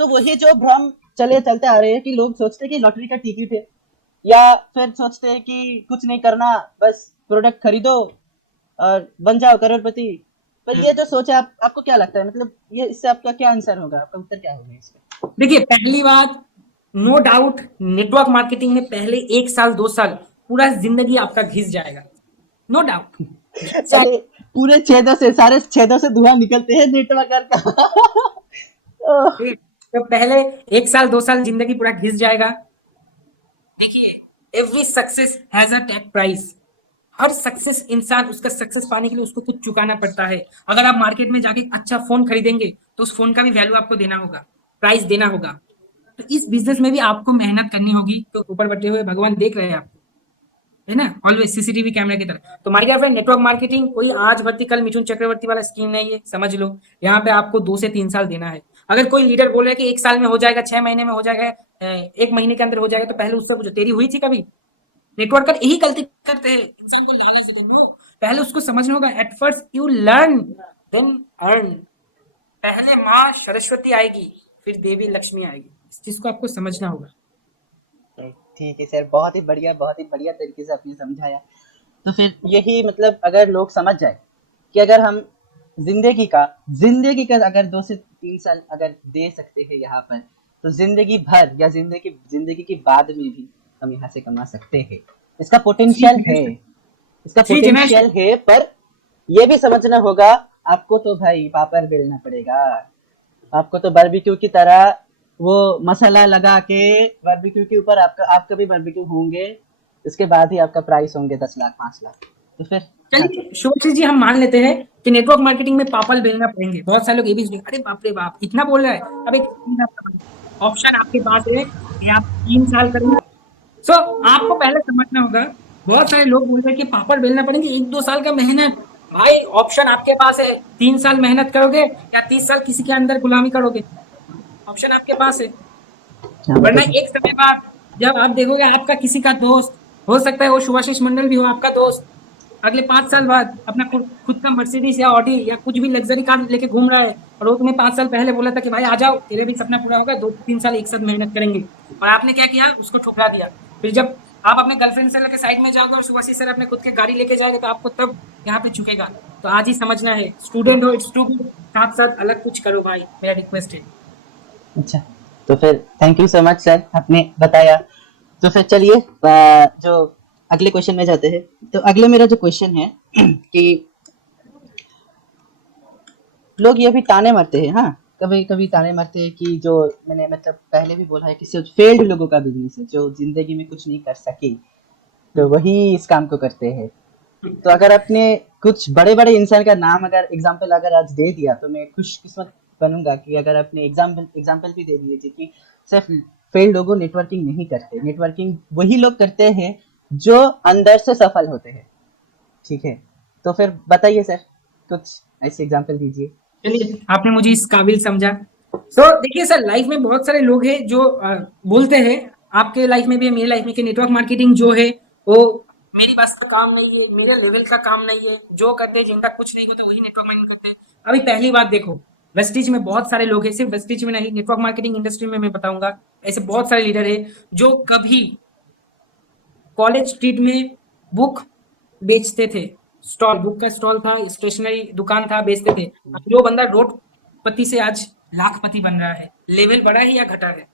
तो वही जो भ्रम चले चलते आ रहे हैं कि लोग सोचते हैं कि लॉटरी का टिकट है, या फिर सोचते हैं कि कुछ नहीं करना, बस प्रोडक्ट खरीदो और बन जाओ करोड़पति। पर ये जो सोच है, आपको क्या लगता है, मतलब ये इससे आपका क्या आंसर होगा, आपका उत्तर क्या होगा इसका? देखिए, पहली बात, नो डाउट नेटवर्क मार्केटिंग में पहले 1 साल 2 साल पूरा जिंदगी आपका घिस जाएगा, नो डाउट घिस अरे जाएगा। पूरे छेदों से, सारे छेदों से धुआं निकलते हैं नेटवर्क का। ओह, तो पहले 1 साल 2 साल जिंदगी पूरा घिस जाएगा। देखिए, every success has a tag price. Her success इंसान, उसका सक्सेस पाने के लिए उसको कुछ चुकाना पड़ता है। अगर आप मार्केट में जाके अच्छा फोन खरीदेंगे तो उस फोन का भी वैल्यू आपको देना होगा, प्राइस देना होगा। तो इस बिजनेस में भी आपको मेहनत करनी होगी। तो ऊपर बैठे हुए भगवान देख रहे हैं आपको, है ना, ऑलवेज सीसीटीवी कैमरा की तरह। तो my dear friend, network marketing कोई आज भर्ती कल मिथुन चक्रवर्ती वाला स्कीम नहीं है, समझ लो। यहाँ पे आपको 2 से 3 साल देना है। अगर कोई लीडर बोल रहा है कि 1 साल में हो जाएगा, 6 महीने में हो जाएगा, 1 महीने के अंदर हो जाएगा, तो पहले उससे पूछो तेरी हुई थी कभी। नेटवर्क कर यही गलती करते हैं, इंसान को लालच से दो, पहले उसको समझना होगा। At first you learn then earn. पहले माँ सरस्वती आएगी, फिर देवी लक्ष्मी आएगी। इस चीज को आपको समझना होगा। ठीक है सर, बहुत ही बढ़िया तरीके से आपने समझाया। तो फिर यही मतलब अगर लोग समझ जाए कि अगर हम जिंदगी का अगर 2 से 3 साल अगर दे सकते हैं यहाँ पर, तो जिंदगी भर या जिंदगी के बाद में भी हम यहाँ से कमा सकते हैं। इसका जी पोटेंशियल है, दिनेश, इसका जी दिनेश, पोटेंशियल है, पर ये भी समझना होगा आपको, तो भाई पापड़ बेलना पड़ेगा। आपको तो बारबेक्यू की तरह वो मसाला लगा के बारबेक्यू के ऊपर आपका भी बारबेक्यू होंगे, उसके बाद ही आपका प्राइस होंगे 10 लाख 5 लाख। तो फिर हाँ सर। चलिए शुभश्री जी, हम मान लेते हैं कि नेटवर्क मार्केटिंग में पापड़ बेलना पड़ेंगे। बहुत सारे लोग ये भी सोचेंगे, अरे बाप रे बाप इतना बोल रहा है। अब एक ऑप्शन आपके पास है कि आप 3 साल करेंगे। सो आपको पहले समझना होगा। बहुत सारे लोग बोल रहे हैं कि पापड़ बेलना पड़ेंगे, 1-2 साल का मेहनत। भाई ऑप्शन आपके पास है, 3 साल मेहनत करोगे या 30 साल किसी के अंदर गुलामी करोगे, ऑप्शन आपके पास है। हाँ वरना मतलब एक समय बाद जब आप देखोगे आपका किसी का दोस्त, हो सकता है वो शुभाशीष मंडल भी हो आपका दोस्त, अगले 5 साल बाद अपना खुद का मर्सिडीज या ऑडी या कुछ भी लग्जरी कार लेके घूम रहा है, और वो तुम्हें 5 साल पहले बोला था कि भाई आ जाओ तेरे भी सपना पूरा होगा, 2-3 साल एक साथ मेहनत करेंगे, और आपने क्या किया, उसको ठुकरा दिया। फिर जब आप अपने गर्लफ्रेंड से लेकर साइड में जाओगे और सुभाषी सर अपने खुद की गाड़ी लेके जाएंगे, तो आपको तब यहाँ पे चुकेगा। तो आज ही समझना है, स्टूडेंट हो इट्स टू गुड, साथ साथ अलग कुछ करो भाई, मेरा रिक्वेस्ट है। अच्छा, तो फिर thank you so much sir, आपने बताया। तो फिर चलिए जो अगले क्वेश्चन में जाते हैं। तो अगले मेरा जो क्वेश्चन है कि लोग ये भी ताने मारते हैं, हाँ, कभी कभी ताने मारते हैं कि जो मैंने मतलब पहले भी बोला है कि सिर्फ फेल्ड लोगों का बिजनेस है, जो जिंदगी में कुछ नहीं कर सके, तो वही इस काम को करते हैं। तो अगर आपने कुछ बड़े बड़े इंसान का नाम अगर एग्जाम्पल अगर आज दे दिया, तो मैं खुशकिस्मत बनूंगा कि अगर आपने एग्जाम्पल भी दे दिए थे कि सिर्फ फेल्ड लोगों नेटवर्किंग नहीं करते, नेटवर्किंग वही लोग करते हैं जो अंदर से सफल होते हैं। ठीक है, तो फिर बताइए सर, कुछ ऐसे एग्जाम्पल दीजिए। चलिए, आपने मुझे इस काबिल समझा, तो देखिए सर, लाइफ में बहुत सारे लोग हैं जो बोलते हैं, आपके लाइफ में भी है, मेरी लाइफ में, कि नेटवर्क मार्केटिंग जो है वो मेरी बस का काम नहीं है, मेरे लेवल का काम नहीं है, जो करते हैं जिनका कुछ नहीं होता वही नेटवर्क मार्केटिंग करते हैं। अभी पहली बात देखो, वेस्टिज में बहुत सारे लोग हैं, सिर्फ वेस्टिज में नहीं, नेटवर्क मार्केटिंग इंडस्ट्री में मैं बताऊंगा ऐसे बहुत सारे लीडर है जो कभी कॉलेज स्ट्रीट में बुक बेचते थे, स्टॉल, बुक का स्टॉल था, स्टेशनरी दुकान था, बेचते थे। अब जो बंदा रोडपति से आज लाखपति बन रहा है, लेवल बढ़ा है या घटा है?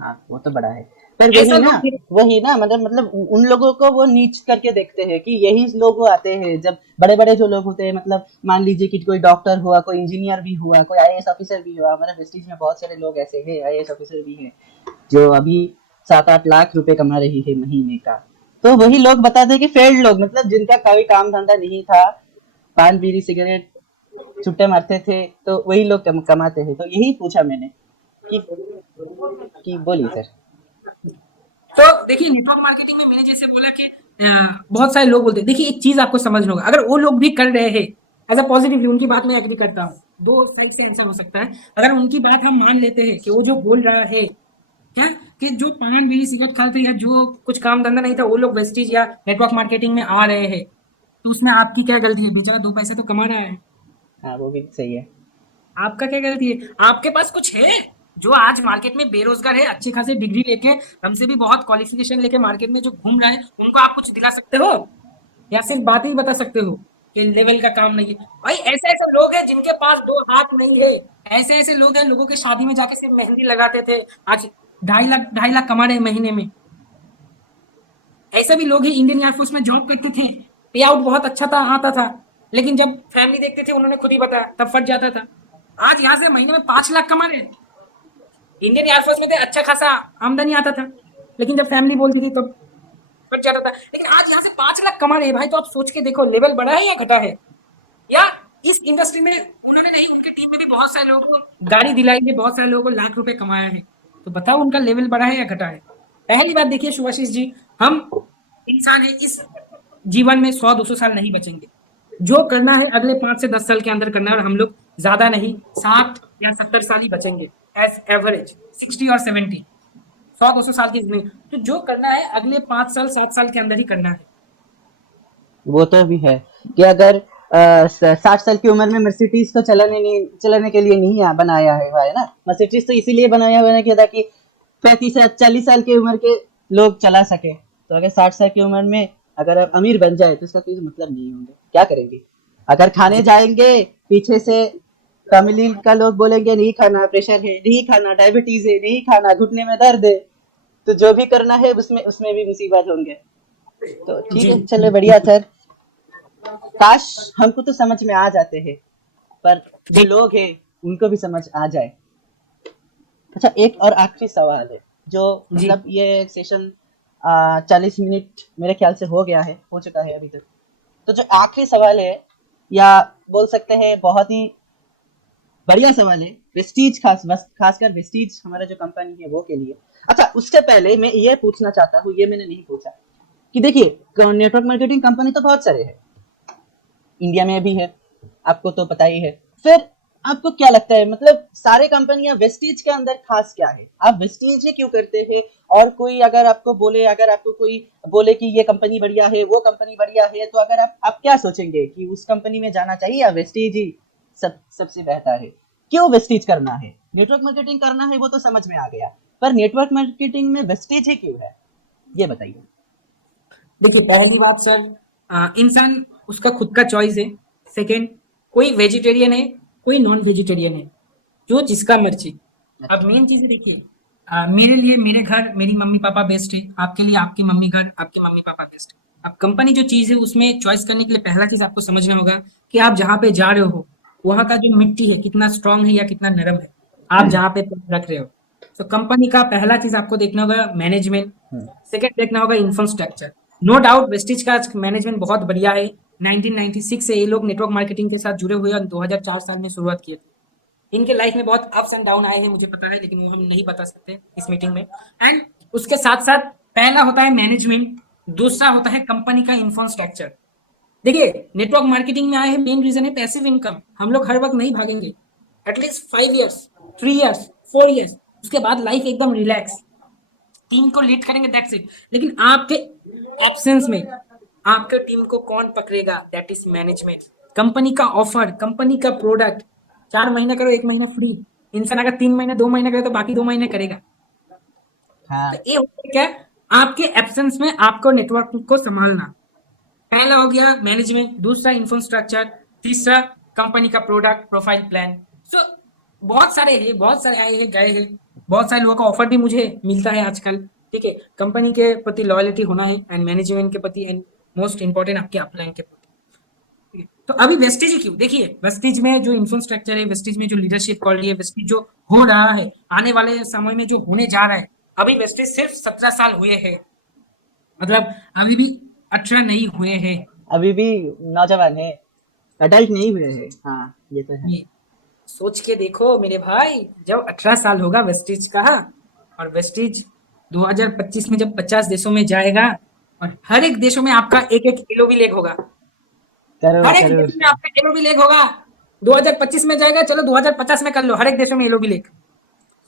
हाँ वो तो बड़ा है, पर ऐसा लोग थे। वही ना, मतलब उन लोगों को वो नीच करके देखते हैं कि यही लोग आते हैं, जब बड़े बड़े जो लोग होते हैं, मतलब मान लीजिए कि कोई डॉक्टर हुआ, कोई इंजीनियर भी हुआ, कोई आईएएस ऑफिसर भी हुआ, हमारे वेस्टिज में बहुत सारे लोग ऐसे हैं, आईएएस ऑफिसर भी हैं जो अभी 7-8 लाख रुपए कमा रही है महीने का। तो वही लोग बताते हैं कि फेल्ड लोग, मतलब जिनका कोई काम धंधा नहीं था, पान बीड़ी सिगरेट छुट्टे मारते थे, तो वही लोग कमाते हैं। तो यही पूछा मैंने कि बोलिए सर। तो देखिए, नेटवर्क मार्केटिंग में मैंने जैसे बोला कि बहुत सारे लोग बोलते हैं, देखिए एक चीज आपको समझना होगा, अगर वो लोग भी कर रहे हैं एज अ पॉजिटिवली, उनकी बात मैं एग्री करता हूँ, दो साइड से आंसर हो सकता है। अगर उनकी बात हम मान लेते हैं कि वो जो बोल रहा है क्या, कि जो पान बीड़ी सिगरेट खाते या जो कुछ काम धंधा नहीं था वो लोग वेस्टीज या नेटवर्क मार्केटिंग में आ रहे हैं, तो उसमें आपकी क्या गलती है? बेचारा दो पैसे तो कमा रहा है। हाँ वो भी सही है। आपका क्या गलती है? आपके पास कुछ है? जो आज मार्केट में बेरोजगार है, अच्छी खासी डिग्री लेके, हमसे भी बहुत क्वालिफिकेशन लेके मार्केट में जो घूम रहा है, उनको आप कुछ दिला सकते हो? या सिर्फ बात ही बता सकते हो कि लेवल का काम नहीं है? भाई ऐसे ऐसे लोग हैं जिनके पास दो हाथ नहीं है। ऐसे ऐसे लोग हैं, लोगों के शादी में जाके सिर्फ मेहंदी लगाते थे, आज 2.5 लाख कमा रहे हैं महीने में। ऐसे भी लोग ही इंडियन एयरफोर्स में जॉब करते थे, पे आउट बहुत अच्छा था, आता था, लेकिन जब फैमिली देखते थे, उन्होंने खुद ही बताया, तब फट जाता था। आज यहाँ से महीने में 5 लाख कमा रहे हैं। इंडियन एयरफोर्स में थे, अच्छा खासा आमदनी आता था, लेकिन जब फैमिली बोलती थी तब फट जाता था। लेकिन आज यहाँ से 5 लाख कमा रहे हैं भाई, तो आप सोच के देखो, लेवल बढ़ा है या घटा है? या इस इंडस्ट्री में उन्होंने नहीं, उनके टीम में भी बहुत सारे लोगों को गाड़ी दिलाई है, बहुत सारे लोगों को लाख रुपए कमाया है, तो बताओ उनका लेवल बढ़ा है या घटा है? पहली बात देखिए शुभाशीष जी, हम इंसान है, इस जीवन में 100-200 साल नहीं बचेंगे। जो करना है अगले 5 से 10 साल के अंदर करना है, और हम लोग ज्यादा नहीं, 60 या 70 साल ही बचेंगे एज एवरेज, 60 और 70, 100-200 साल की जिंदगी। तो जो करना है अगले 5 साल 7 साल के अंदर ही करना है। वो तो भी है कि अगर 60 साल की उम्र में मर्सिडीज तो चलाने के लिए नहीं बनाया है, है ना। मर्सिडीज तो इसीलिए बनाया हुआ है कि ताकि 35 से 40 साल की उम्र के लोग चला सके। तो अगर 60 साल की उम्र में अगर आप अमीर बन जाए तो इसका कोई मतलब नहीं होंगे, क्या करेंगे? अगर खाने जी जाएंगे, पीछे से फैमिली का लोग बोलेंगे नहीं खाना, प्रेशर है नहीं खाना, डायबिटीज है नहीं खाना, घुटने में दर्द है, तो जो भी करना है उसमें उसमें भी मुसीबत होंगे। तो ठीक जी है, चलो बढ़िया सर। काश हमको तो समझ में आ जाते हैं, पर जो जी लोग हैं उनको भी समझ आ जाए। अच्छा, एक और आखिरी सवाल है, जो जी मतलब ये सेशन 40 मिनट मेरे ख्याल से हो चुका है अभी तक। तो जो आखिरी सवाल है, या बोल सकते हैं बहुत ही बढ़िया सवाल है, वेस्टीज खासकर वेस्टीज हमारा जो कंपनी है वो के लिए। अच्छा, उससे पहले मैं ये पूछना चाहता हूँ, ये मैंने नहीं पूछा, कि देखिए नेटवर्क मार्केटिंग कंपनी तो बहुत सारे हैं, इंडिया में भी है, आपको तो पता ही है। फिर आपको क्या लगता है, मतलब सारे कंपनियां वेस्टीज के अंदर खास क्या है? आप वेस्टीज ही क्यों करते हैं? और कोई अगर आपको कोई बोले कि ये कंपनी बढ़िया है, वो कंपनी बढ़िया है, तो अगर आप क्या सोचेंगे कि उस कंपनी में जाना चाहिए या वेस्टीज ही सबसे बेहतर है? क्यों वेस्टीज करना है? नेटवर्क मार्केटिंग करना है वो तो समझ में आ गया, पर नेटवर्क मार्केटिंग में वेस्टीज ही क्यों है, ये बताइए। देखिए, पहली बात सर, इंसान उसका खुद का चॉइस है। सेकंड, कोई वेजिटेरियन है, कोई नॉन वेजिटेरियन है, जो जिसका मर्जी। अब अच्छा। मेन चीज है, देखिए, मेरे लिए मेरे घर, मेरी मम्मी पापा बेस्ट है, आपके लिए आपकी मम्मी घर, आपके मम्मी पापा बेस्ट है। अब कंपनी जो चीज है उसमें चॉइस करने के लिए पहला चीज आपको समझना होगा कि आप जहाँ पे जा रहे हो, वहाँ का जो मिट्टी है कितना स्ट्रांग है या कितना नरम है, आप जहाँ पे पैर रख रहे हो। तो कंपनी का पहला चीज आपको देखना होगा मैनेजमेंट। हम्म। सेकंड देखना होगा इंफ्रास्ट्रक्चर। नो डाउट वेस्टिज का मैनेजमेंट बहुत बढ़िया है। 1996 से ये लोग नेटवर्क मार्केटिंग के साथ जुड़े हुए हैं, 2004 साल में शुरुआत किए थे। इनके लाइफ में बहुत अप्स एंड डाउन आए हैं, मुझे पता है, लेकिन वो हम नहीं बता सकते इस मीटिंग में। एंड उसके साथ साथ पहला होता है मैनेजमेंट, दूसरा होता है कंपनी का इंफ्रास्ट्रक्चर। देखिए, नेटवर्क मार्केटिंग में आए हैं, मेन रीजन है पैसिव इनकम। हम लोग हर वक्त नहीं भागेंगे, एटलीस्ट 5 ईयर्स 3 years 4 years, उसके बाद लाइफ एकदम रिलैक्स, टीम को लीड करेंगे, दैट्स इट। लेकिन आपके एब्सेंस में आपके टीम को कौन पकड़ेगा? That is management. कंपनी का ऑफर, कंपनी का प्रोडक्ट, 4 महीना करो 1 महीना फ्री, इंसान अगर 3 महीने 2 महीने करे तो बाकी 2 महीने करेगा। हाँ तो ये होता है क्या, आपके एब्सेंस में आपको नेटवर्क को संभालना। पहला हो गया मैनेजमेंट, दूसरा इंफ्रास्ट्रक्चर, तीसरा कंपनी का प्रोडक्ट प्रोफाइल प्लान। सो बहुत सारे हैं, बहुत सारे आए हैं गए हैं, बहुत सारे लोगों का ऑफर भी मुझे मिलता है आजकल। ठीक है, कंपनी के प्रति लॉयल्टी होना है, एंड मैनेजमेंट के प्रति, एंड मोस्ट इंपॉर्टेंट आपके अपलाइन के प्रति। ठीक है, तो अभी वेस्टेज क्यों, देखिए वेस्टेज में जो इंफ्रास्ट्रक्चर है, वेस्टेज में जो लीडरशिप क्वालिटी है, वेस्टेज जो हो रहा है, आने वाले समय में जो होने जा रहा है, अभी वेस्टेज सिर्फ 17 साल हुए हैं, मतलब अभी भी 18 नहीं हुए हैं। अभी भी नौजवान है, अडल्ट नहीं हुए हैं। हाँ ये तो है। ये सोच के देखो मेरे भाई, जब 18 साल होगा वेस्टीज का, और वेस्टीज 2025 में जब 50 देशों में जाएगा, और हर एक देशों में आपका एक एक एलओबी लेग होगा, जरूर हर एक जरूर। देश में आपका एलओबी लेग होगा। 2025 में जाएगा, चलो 2050 में कर लो, हर एक देशों में एलओबी लेग।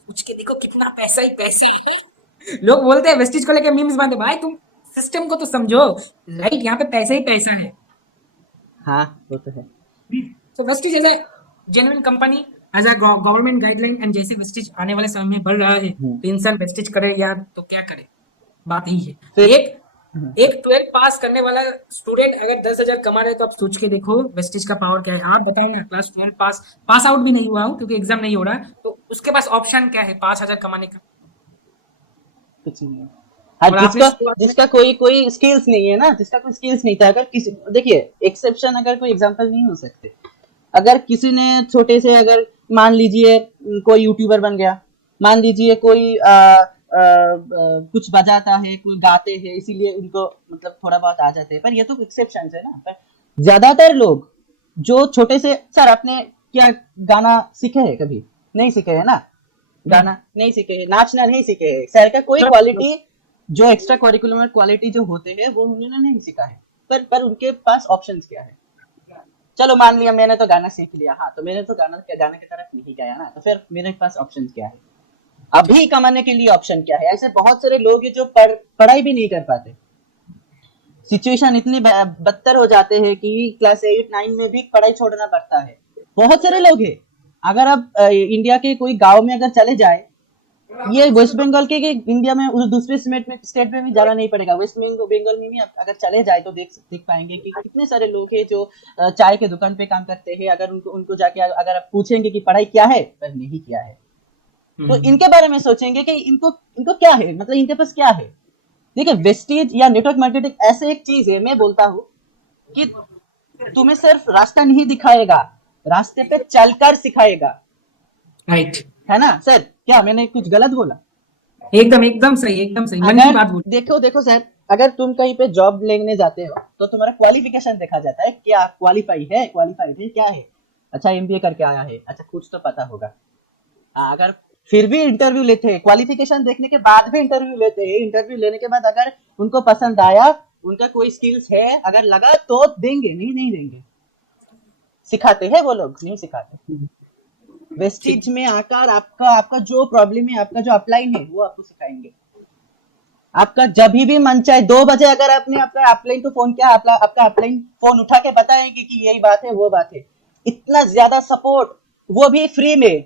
सोच के देखो कितना पैसा ही पैसे है। लोग बोलते हैं वेस्टीज को लेके मीम्स बनते, भाई तुम सिस्टम को तो समझो, राइट? यहाँ पे पैसा ही पैसा है। हाँ वो तो है। So Vestige is a genuine company as a government guideline, and जैसे वेस्टिज आने वाले समय में बढ़ रहा है, तो इंसान वेस्टिज करे या तो क्या करे, बात यही है। फिर एक एक 12th पास करने वाला स्टूडेंट अगर 10,000 कमा रहे, तो आप सोच के देखो वेस्टिज का पावर क्या है। आप बताओ, मैं क्लास 12 पास आउट भी नहीं हुआ हूँ क्योंकि एग्जाम नहीं हो रहा है, तो उसके पास ऑप्शन क्या है 5,000 कमाने का? कुछ नहीं है। हाँ, और आपने जिसका शुरुआत में, जिसका कोई कोई स्किल्स नहीं है ना, जिसका कोई स्किल्स नहीं था, अगर किसी, देखिए एक्सेप्शन अगर कोई एग्जांपल नहीं हो सकते। अगर किसी ने छोटे से, अगर मान लीजिए कोई यूट्यूबर बन गया, मान लीजिए कोई कुछ बजाता है, कोई गाते हैं, इसीलिए उनको मतलब थोड़ा बहुत आ जाते हैं, पर ये तो एक्सेप्शन है ना। पर ज्यादातर लोग जो छोटे से, सर आपने क्या गाना सीखे है कभी? नहीं सीखे है ना, गाना नहीं सीखे है, नाचना नहीं सीखे है, सर का कोई क्वालिटी, जो एक्स्ट्रा करिकुलर क्वालिटी जो होते हैं वो उन्होंने नहीं सीखा है। पर उनके पास ऑप्शंस क्या है? चलो मान लिया मैंने तो गाना सीख लिया, हाँ तो मैंने तो गाने की तरफ नहीं गया ना, तो फिर मेरे पास ऑप्शन क्या है? अभी कमाने के लिए ऑप्शन क्या है? ऐसे बहुत सारे लोग हैं जो पढ़ाई भी नहीं कर पाते। सिचुएशन इतनी बदतर हो जाते हैं कि क्लास 8 9 में भी पढ़ाई छोड़ना पड़ता है। बहुत सारे लोग हैं। अगर आप इंडिया के कोई गांव में अगर चले जाए, ये वेस्ट बंगाल के इंडिया में उस दूसरे स्टेट में भी जाना नहीं पड़ेगा, वेस्ट बंगाल में भी अगर चले जाए तो देख पाएंगे कि कितने सारे लोग हैं जो चाय के दुकान पे काम करते हैं। अगर उनको उनको जाके अगर आप पूछेंगे कि पढ़ाई क्या है, पर नहीं किया है, तो इनके बारे में सोचेंगे कि इनको इनको क्या है, मतलब इनके पास क्या है। देखिए वेस्टेज या नेटवर्क मार्केटिंग ऐसे एक चीज है, मैं बोलता हूँ कि तुम्हें सिर्फ रास्ता नहीं दिखाएगा, रास्ते पे चलकर सिखाएगा। राइट, है ना सर? क्या मैंने कुछ गलत बोला? एकदम एकदम सही, एकदम सही, मन की अगर बात बोली। देखो देखो सर, अगर तुम कहीं पे जॉब लेने जाते हो तो तुम्हारा क्वालिफिकेशन देखा जाता है, क्या क्वालिफाइड है क्या है? अच्छा एमबीए करके आया है, अच्छा कुछ तो पता होगा। हाँ, अगर फिर भी इंटरव्यू लेते हैं, क्वालिफिकेशन देखने के बाद भी इंटरव्यू लेते हैं, इंटरव्यू लेने के बाद अगर उनको पसंद आया, उनका कोई स्किल्स है अगर लगा, तो देंगे, नहीं देंगे। सिखाते हैं वो लोग? नहीं सिखाते। वेस्टेज में आकर आपका आपका जो प्रॉब्लम है, आपका जो अपलाइन है, वो आपको सिखाएंगे। आपका जब भी मन चाहे 2 बजे अगर आपने आपका अपलाइन को फोन किया, आपका अपलाइन फोन उठा के बताएंगे कि यही बात है वो बात है। इतना ज्यादा सपोर्ट, वो भी फ्री में।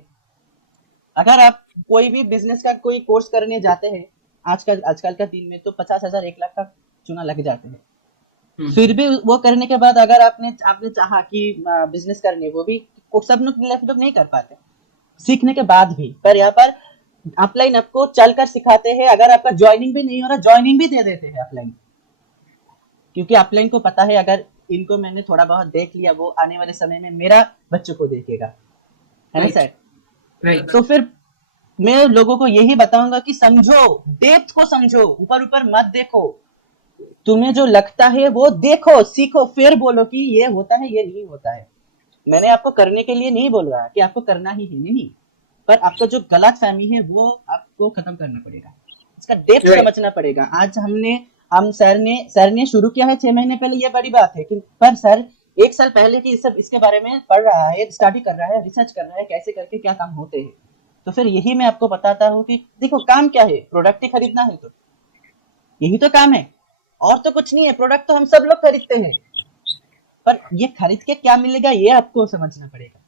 अगर आप कोई भी बिजनेस का कोई कोर्स करने जाते हैं, आजकल का दिन में तो 50,000 1 लाख का चुना लग जाते हैं। फिर भी वो करने के बाद अगर आपने चाहा कि बिजनेस करने, वो भी सब लोग नहीं कर पाते, सीखने के बाद भी। पर यहाँ पर अपलाइन आपको चलकर सिखाते हैं। अगर आपका ज्वाइनिंग भी नहीं हो रहा, ज्वाइनिंग भी दे देते हैं अपलाइन, क्योंकि अपलाइन को पता है अगर इनको मैंने थोड़ा बहुत देख लिया, वो आने वाले समय में मेरा बच्चों को देखेगा। है ना सर? राइट, तो फिर मैं लोगों को यही बताऊंगा कि समझो, डेप्थ को समझो, ऊपर ऊपर मत देखो। तुम्हें जो लगता है वो देखो, सीखो, फिर बोलो कि ये होता है, ये नहीं होता है। मैंने आपको करने के लिए नहीं बोल रहा कि आपको करना ही है, नहीं, पर आपका जो गलत फहमी है वो आपको खत्म करना पड़ेगा, इसका डेप्थ समझना पड़ेगा। आज हम सर ने शुरू किया है 6 महीने पहले, ये बड़ी बात है कि, पर सर 1 साल पहले की इसके बारे में पढ़ रहा है, स्टडी कर रहा है, रिसर्च कर रहा है, कैसे करके क्या काम होते हैं। तो फिर यही मैं आपको बताता हूँ कि देखो काम क्या है, प्रोडक्ट ही खरीदना है, तो यही तो काम है, और तो कुछ नहीं है। प्रोडक्ट तो हम सब लोग खरीदते हैं, पर ये खरीद के क्या मिलेगा ये आपको समझना पड़ेगा।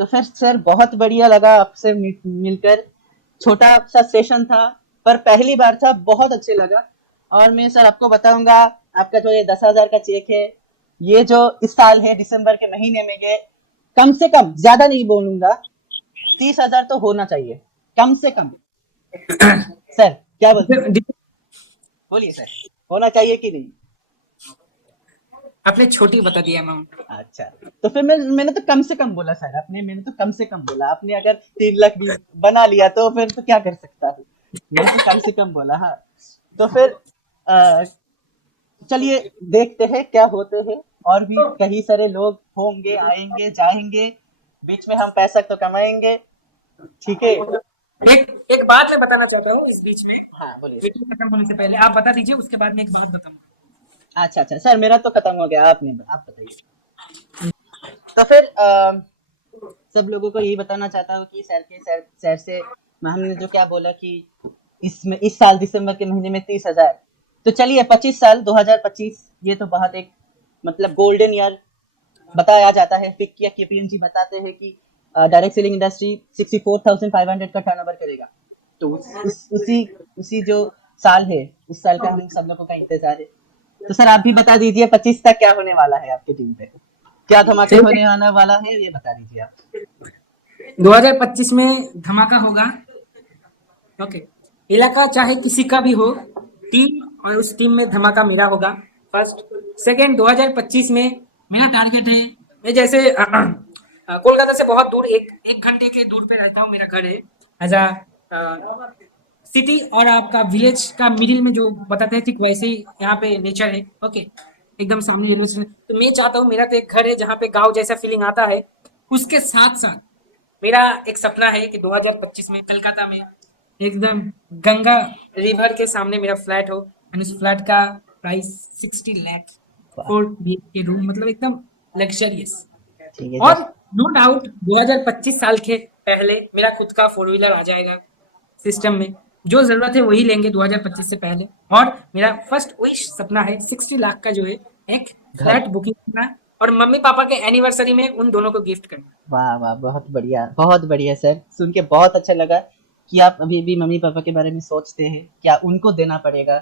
तो फिर सर बहुत बढ़िया लगा आपसे मिलकर, छोटा सा सेशन था पर पहली बार था, बहुत अच्छे लगा। और मैं सर आपको बताऊंगा, आपका जो ये 10,000 का चेक है, ये जो इस साल है दिसंबर के महीने में, ये कम से कम, ज्यादा नहीं बोलूंगा, 30,000 तो होना चाहिए, कम से कम। सर क्या बोलते हैं, बोलिए सर, होना चाहिए कि नहीं? आपने छोटी बता दिया अमाउंट। अच्छा, तो फिर मैंने तो कम से कम बोला सर, आपने, मैंने तो कम से कम बोला, आपने अगर 3 लाख भी बना लिया तो फिर तो क्या कर सकता है, मैंने तो कम से कम बोला। हाँ, तो फिर अ, चलिए देखते हैं क्या होते हैं, और भी कई सारे लोग होंगे, आएंगे जाएंगे, बीच में हम पैसा तो कमाएंगे, ठीक है। एक एक बात मैं बताना चाहता हूँ इस बीच में, हाँ बोलिए सर। वीडियो खत्म होने से पहले आप बता दीजिए, उसके बाद मैं एक बात बताऊंगा। अच्छा अच्छा सर, मेरा तो खत्म हो गया, आप बताइए। तो फिर सब लोगों को यही बताना चाहता हूँ कि सर से हमने जो क्या बोला कि इसमें इस साल दिसंबर के महीने में 30,000, तो चलिए 25 साल 2025, ये तो बहुत एक मतलब गोल्डन ईयर बताया जाता है। फिक या केपीएमजी बताते हैं कि डायरेक्ट सेलिंग इंडस्ट्री 64,500 का टर्नओवर करेगा। तो उसी उसी जो साल है, उस साल का हम सब लोगों का इंतजार है। तो सर आप भी बता दीजिए 25 तक क्या होने वाला है आपकी टीम पे, क्या धमाके ठीक है, होने आने वाला है, ये बता दीजिए आप। 2025 में धमाका होगा। ओके, इलाका चाहे किसी का भी हो, टीम, और उस टीम में धमाका मेरा होगा फर्स्ट। सेकेंड, 2025 में मेरा टारगेट है, मैं जैसे कोलकाता से बहुत दूर, एक एक घंटे के दूर पे रहता हूँ, मेरा घर है एज अ सिटी और आपका विलेज का मिडिल में, जो बताते हैं ठीक वैसे ही यहाँ पे नेचर है। ओके, एकदम सामने रेलवे स्टेशन। तो मैं चाहता हूँ, मेरा तो एक घर है जहाँ पे गांव जैसा फीलिंग आता है, उसके साथ साथ मेरा एक सपना है कि 2025 में कलकत्ता में एकदम गंगा रिवर के सामने मेरा फ्लैट हो, एंड उस फ्लैट का प्राइस 60 लाख, वाह, 4 BHK रूम, मतलब एकदम लग्जरियस। ठीक है और सर। नो डाउट 2025 साल के पहले मेरा खुद का 4 व्हीलर आ जाएगा सिस्टम में, जो जरूरत है वही लेंगे 2025 से पहले। और मेरा फर्स्ट वही सपना है 60 लाख का जो है, एक घर। फ्लैट बुकिंग करना, और मम्मी पापा के एनिवर्सरी में उन दोनों को गिफ्ट करना। वाह वाह, बहुत बढ़िया सर, सुन के बहुत अच्छा लगा कि आप अभी भी मम्मी पापा के बारे में सोचते हैं, क्या उनको देना पड़ेगा,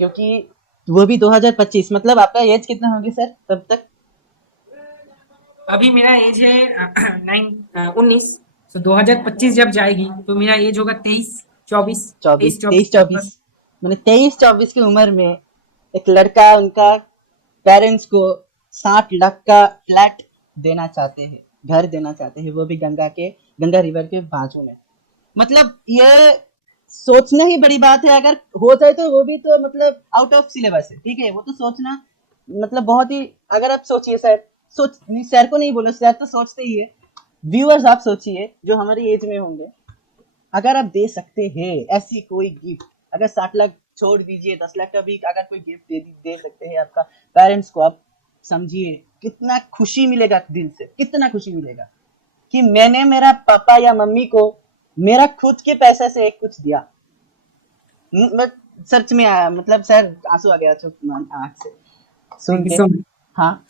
क्योंकि वो भी 2025, मतलब आपका एज कितना होगी सर तब तक? अभी मेरा एज है 19। तो 2025 जब जाएगी तो मेरा एज होगा 23 24, चौबीस, 23 24 तेईस के चौबीस, आसपास। मैंने 23-24 की उम्र में एक लड़का उनका पेरेंट्स को 60 लाख का फ्लैट देना चाहते हैं, घर देना चाहते हैं, वो भी गंगा रिवर के बाजू में। मतलब ये सोचना ही बड़ी बात है, अगर हो जाए तो वो भी तो मतलब आउट ऑफ सिलेबस है, ठीक है, वो तो सोचना मतलब बहुत ही, अगर आप सोचिए सर, सोच नहीं, सर को नहीं बोलो, सर तो सोचते ही है, व्यूअर्स आप सोचिए जो हमारी एज में होंगे, अगर आप दे सकते हैं ऐसी कोई गिफ्ट, अगर 60 लाख छोड़ दीजिए, 10 लाख का भी अगर कोई गिफ्ट दे सकते हैं आपका पेरेंट्स को, आप समझिए कितना खुशी मिलेगा, दिल से कितना खुशी मिलेगा कि मैंने मेरा पापा या मम्मी को मेरा खुद के पैसे से एक कुछ दिया। सच में आया, मतलब सर आंसू आ गया आंख से सुन थैंक यू के। So much. हाँ,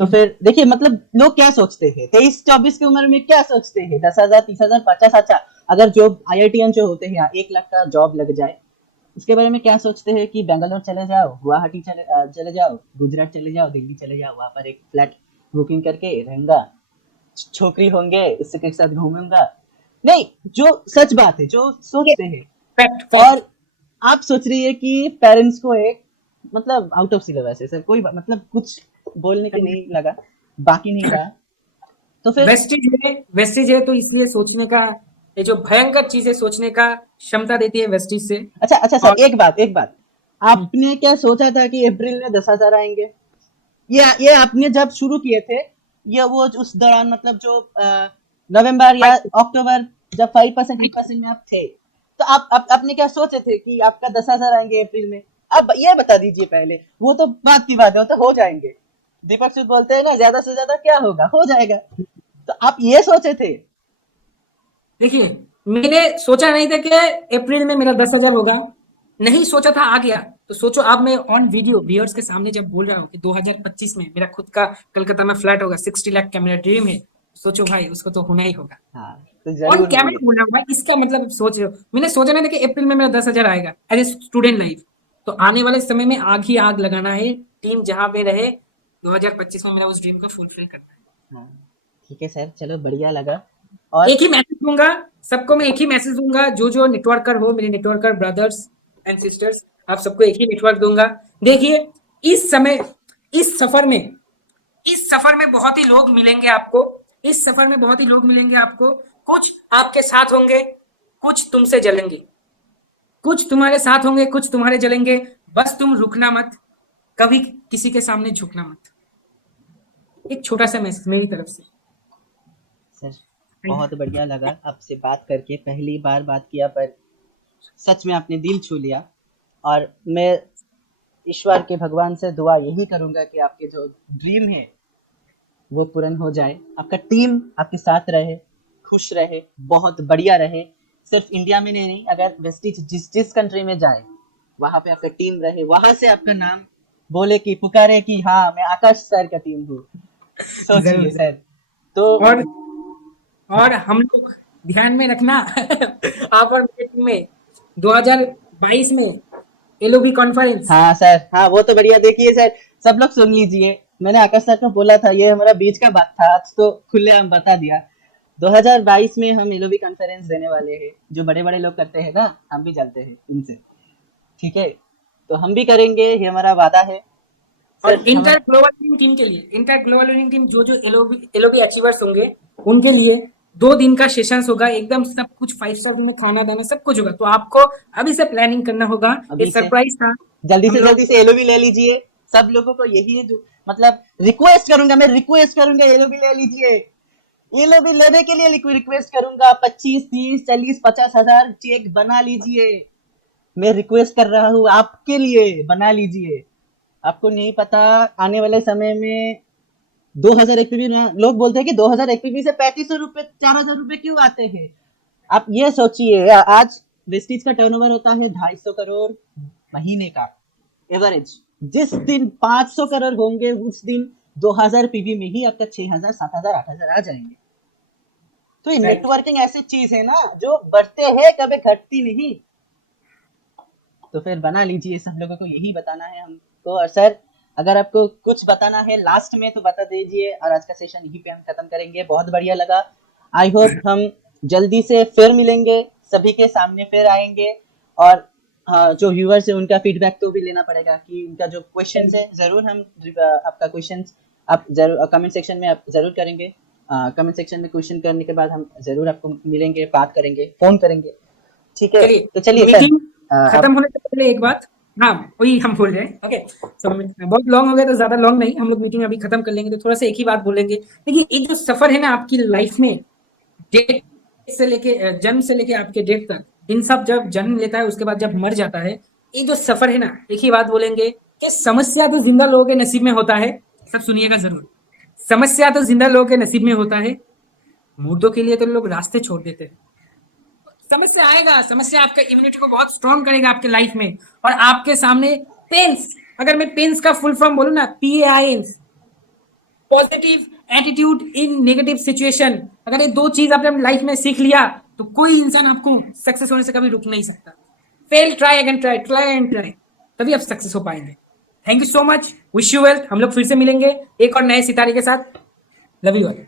तो फिर देखिए मतलब लोग क्या सोचते हैं 23-24 की उम्र में, क्या सोचते हैं 10,000 30,000 50, अच्छा अगर जो आईआईटीएन जो होते हैं यहाँ 1 लाख का जॉब लग जाए, उसके बारे में क्या सोचते हैं कि बेंगलोर चले जाओ, गुवाहाटी चले जाओ, गुजरात चले जाओ, दिल्ली चले जाओ, वहां पर एक फ्लैट बुकिंग करके रहूंगा, छोकरी होंगे उससे के साथ घूमूंगा। नहीं, जो सच बात है, जो सोचते हैं। Fact fact. और आप सोच रही है कि पेरेंट्स को एक मतलब आउट ऑफ सिलेबस है सर, कोई मतलब कुछ बोलने के नहीं लगा, बाकी नहीं रहा, तो फिर वेस्टिज है तो इसलिए सोचने का, ये जो भयंकर चीजें सोचने का क्षमता देती है वेस्टिज से। अच्छा अच्छा सर, और एक बात, आपने क्या सोचा था कि अप्रैल में 10,000 आएंगे? ये आपने जब शुरू किए थे, ये वो उस दौरान मतलब जो नवंबर या अक्टूबर, जब 5% 8% में आप थे, तो आप आपने क्या सोचे थे कि आपका 10,000 आएंगे अप्रैल में? अब ये बता दीजिए पहले, वो तो बात की बात है, वो तो हो जाएंगे, दीपक सूद बोलते हैं ना, ज्यादा से ज्यादा क्या होगा, हो जाएगा, तो आप ये सोचे थे? देखिए, मैंने सोचा नहीं था कि अप्रैल में मेरा 10,000 होगा, नहीं सोचा था, आ गया। तो सोचो अब मैं ऑन वीडियो व्यूअर्स के सामने जब बोल रहा हूँ कि 2025 में मेरा खुद का कलकत्ता में फ्लैट होगा, 60 लाख का मेरा ड्रीम है, सोचो भाई उसको तो होना ही होगा। हाँ तो ऑन जरूर कैमरा होंगे। बोल रहा हूँ भाई, इसका मतलब सोच रहे हो, मैंने सोचा नहीं था कि अप्रैल में मेरा 10,000 आएगा एज ए स्टूडेंट लाइफ। तो आने वाले समय में आग ही आग लगाना है, टीम जहां पे रहे, 2025 में मेरा उस ड्रीम को फुलफिल करना है। हाँ ठीक है सर, चलो बढ़िया लगा। और एक ही मैसेज दूंगा सबको, मैं एक ही मैसेज दूंगा, जो जो नेटवर्कर हो, मेरे नेटवर्कर ब्रदर्स एंड सिस्टर्स, आप सबको एक ही नेटवर्क दूंगा। देखिए, इस समय, इस सफर में, इस सफर में बहुत ही लोग मिलेंगे आपको, इस सफर में बहुत ही लोग मिलेंगे आपको। कुछ आपके साथ होंगे, कुछ तुमसे जलेंगे, कुछ तुम्हारे साथ होंगे, कुछ तुम्हारे जलेंगे। बस तुम रुकना मत, कभी किसी के सामने झुकना मत। एक छोटा सा मैसेज मेरी तरफ से। सर बहुत बढ़िया लगा आपसे बात करके, पहली बार बात किया पर सच में आपने दिल छू लिया। और मैं ईश्वर के भगवान से दुआ यही करूंगा कि आपके जो ड्रीम है वो पूर्ण हो जाए, आपका टीम आपके साथ रहे, खुश रहे, बहुत बढ़िया रहे। सिर्फ इंडिया में नहीं, अगर वेस्टिज जिस जिस कंट्री में जाए वहां पे आपका टीम रहे, वहां से आपका नाम बोले कि पुकारे कि हाँ मैं आकाश सर का टीम हूँ। जरूर सोचिए जरूर। सर। तो और हाँ और हम लोग ध्यान में रखना आप और मेरे टीम में 2022 में एलओबी कॉन्फ्रेंस। हाँ सर, हाँ वो तो बढ़िया। देखिए सर, सब लोग सुन लीजिए, मैंने आकाश सर को बोला था, ये हमारा बीच का बात था, आज तो खुलेआम बता दिया। 2022 में हम एलओबी कॉन्फ्रेंस देने वाले हैं, जो बड़े बड़े लोग करते हैं ना, हम भी चलते हैं उनसे। ठीक है, तो हम भी करेंगे, ये हमारा वादा है। और सिर्फ हम इंटर ग्लोबल विनिंग टीम के लिए, इंटर ग्लोबल विनिंग टीम जो जो एलओबी अचीवर्स होंगे उनके लिए 2 दिन का सेशंस होगा, एकदम सब कुछ 5 स्टार में, खाना दाना सब कुछ होगा। तो आपको अभी से प्लानिंग करना होगा, ये अभी से सरप्राइज था। हम लोग जल्दी से एलओबी ले लीजिए। सब लोगों को यही है, जो मतलब रिक्वेस्ट करूंगा, मैं रिक्वेस्ट करूंगा, एलओबी ले लीजिए। ये लोग भी लेने के लिए रिक्वेस्ट करूंगा, 25, 30, 40, 50 हजार चेक बना लीजिए। मैं रिक्वेस्ट कर रहा हूँ आपके लिए, बना लीजिए। आपको नहीं पता, आने वाले समय में 2000 एकपीवी, लोग बोलते हैं कि 2000 एकपीवी से 3500 रुपए, 4000 रुपए क्यों आते हैं। आप ये सोचिए, आज वेस्टीज का टर्नओवर होता है 250 करोड़ महीने का एवरेज। जिस दिन 500 करोड़ होंगे, उस दिन 2000 पीवी में ही आपका 6000, 7000, 8000 आ जाएंगे। तो ये राइट। नेटवर्किंग ऐसी चीज है ना, जो बढ़ते हैं, कभी घटती नहीं। तो फिर बना लीजिए, सब लोगों को यही बताना है हमको। और सर, अगर आपको कुछ बताना है लास्ट में तो बता दीजिए, और आज का सेशन यहीं पे हम खत्म करेंगे। बहुत बढ़िया लगा। आई होप हम जल्दी से फिर मिलेंगे, सभी के सामने फिर आएंगे। और हाँ, जो व्यूअर्स है उनका फीडबैक तो भी लेना पड़ेगा, कि उनका जो क्वेश्चंस है, जरूर हम आपका क्वेश्चंस आप जरूर कमेंट सेक्शन में आप जरूर करेंगे। कमेंट सेक्शन में क्वेश्चन करने के बाद हम जरूर आपको मिलेंगे, बात करेंगे, फोन करेंगे। ठीक है, चलिए, तो चलिए सर। मीटिंग खत्म अब होने से पहले एक बात, हाँ वही हम भूल गए। ओके, सो बहुत लॉन्ग हो गया, तो ज्यादा लॉन्ग नहीं, हम लोग मीटिंग अभी खत्म कर लेंगे, तो थोड़ा सा एक ही बात बोलेंगे। देखिए, एक जो सफर है ना आपकी लाइफ में, डेट से लेके जन्म से लेके आपके डेट तक, इन सब जब जन्म लेता है उसके बाद जब मर जाता है, ये जो सफर है ना, एक ही बात बोलेंगे कि समस्या तो जिंदा लोगों के नसीब में होता है। सब सुनिएगा जरूर, समस्या तो जिंदा लोगों के नसीब में होता है, मुर्दों के लिए तो लोग रास्ते छोड़ देते हैं। समस्या आएगा, समस्या आपका इम्यूनिटी को बहुत स्ट्रॉन्ग करेगा आपके लाइफ में। और आपके सामने पेन्स, अगर मैं पेन्स का फुल फॉर्म बोलूं ना, PAINS, positive attitude in negative situation, अगर ये 2 चीज आपने लाइफ में सीख लिया, तो कोई इंसान आपको सक्सेस होने से कभी रुक नहीं सकता। Fail, try again, try, try and try, तभी आप सक्सेस हो पाएंगे। Thank you so much, wish you wealth. हम लोग फिर से मिलेंगे एक और नए सितारे के साथ। Love you all.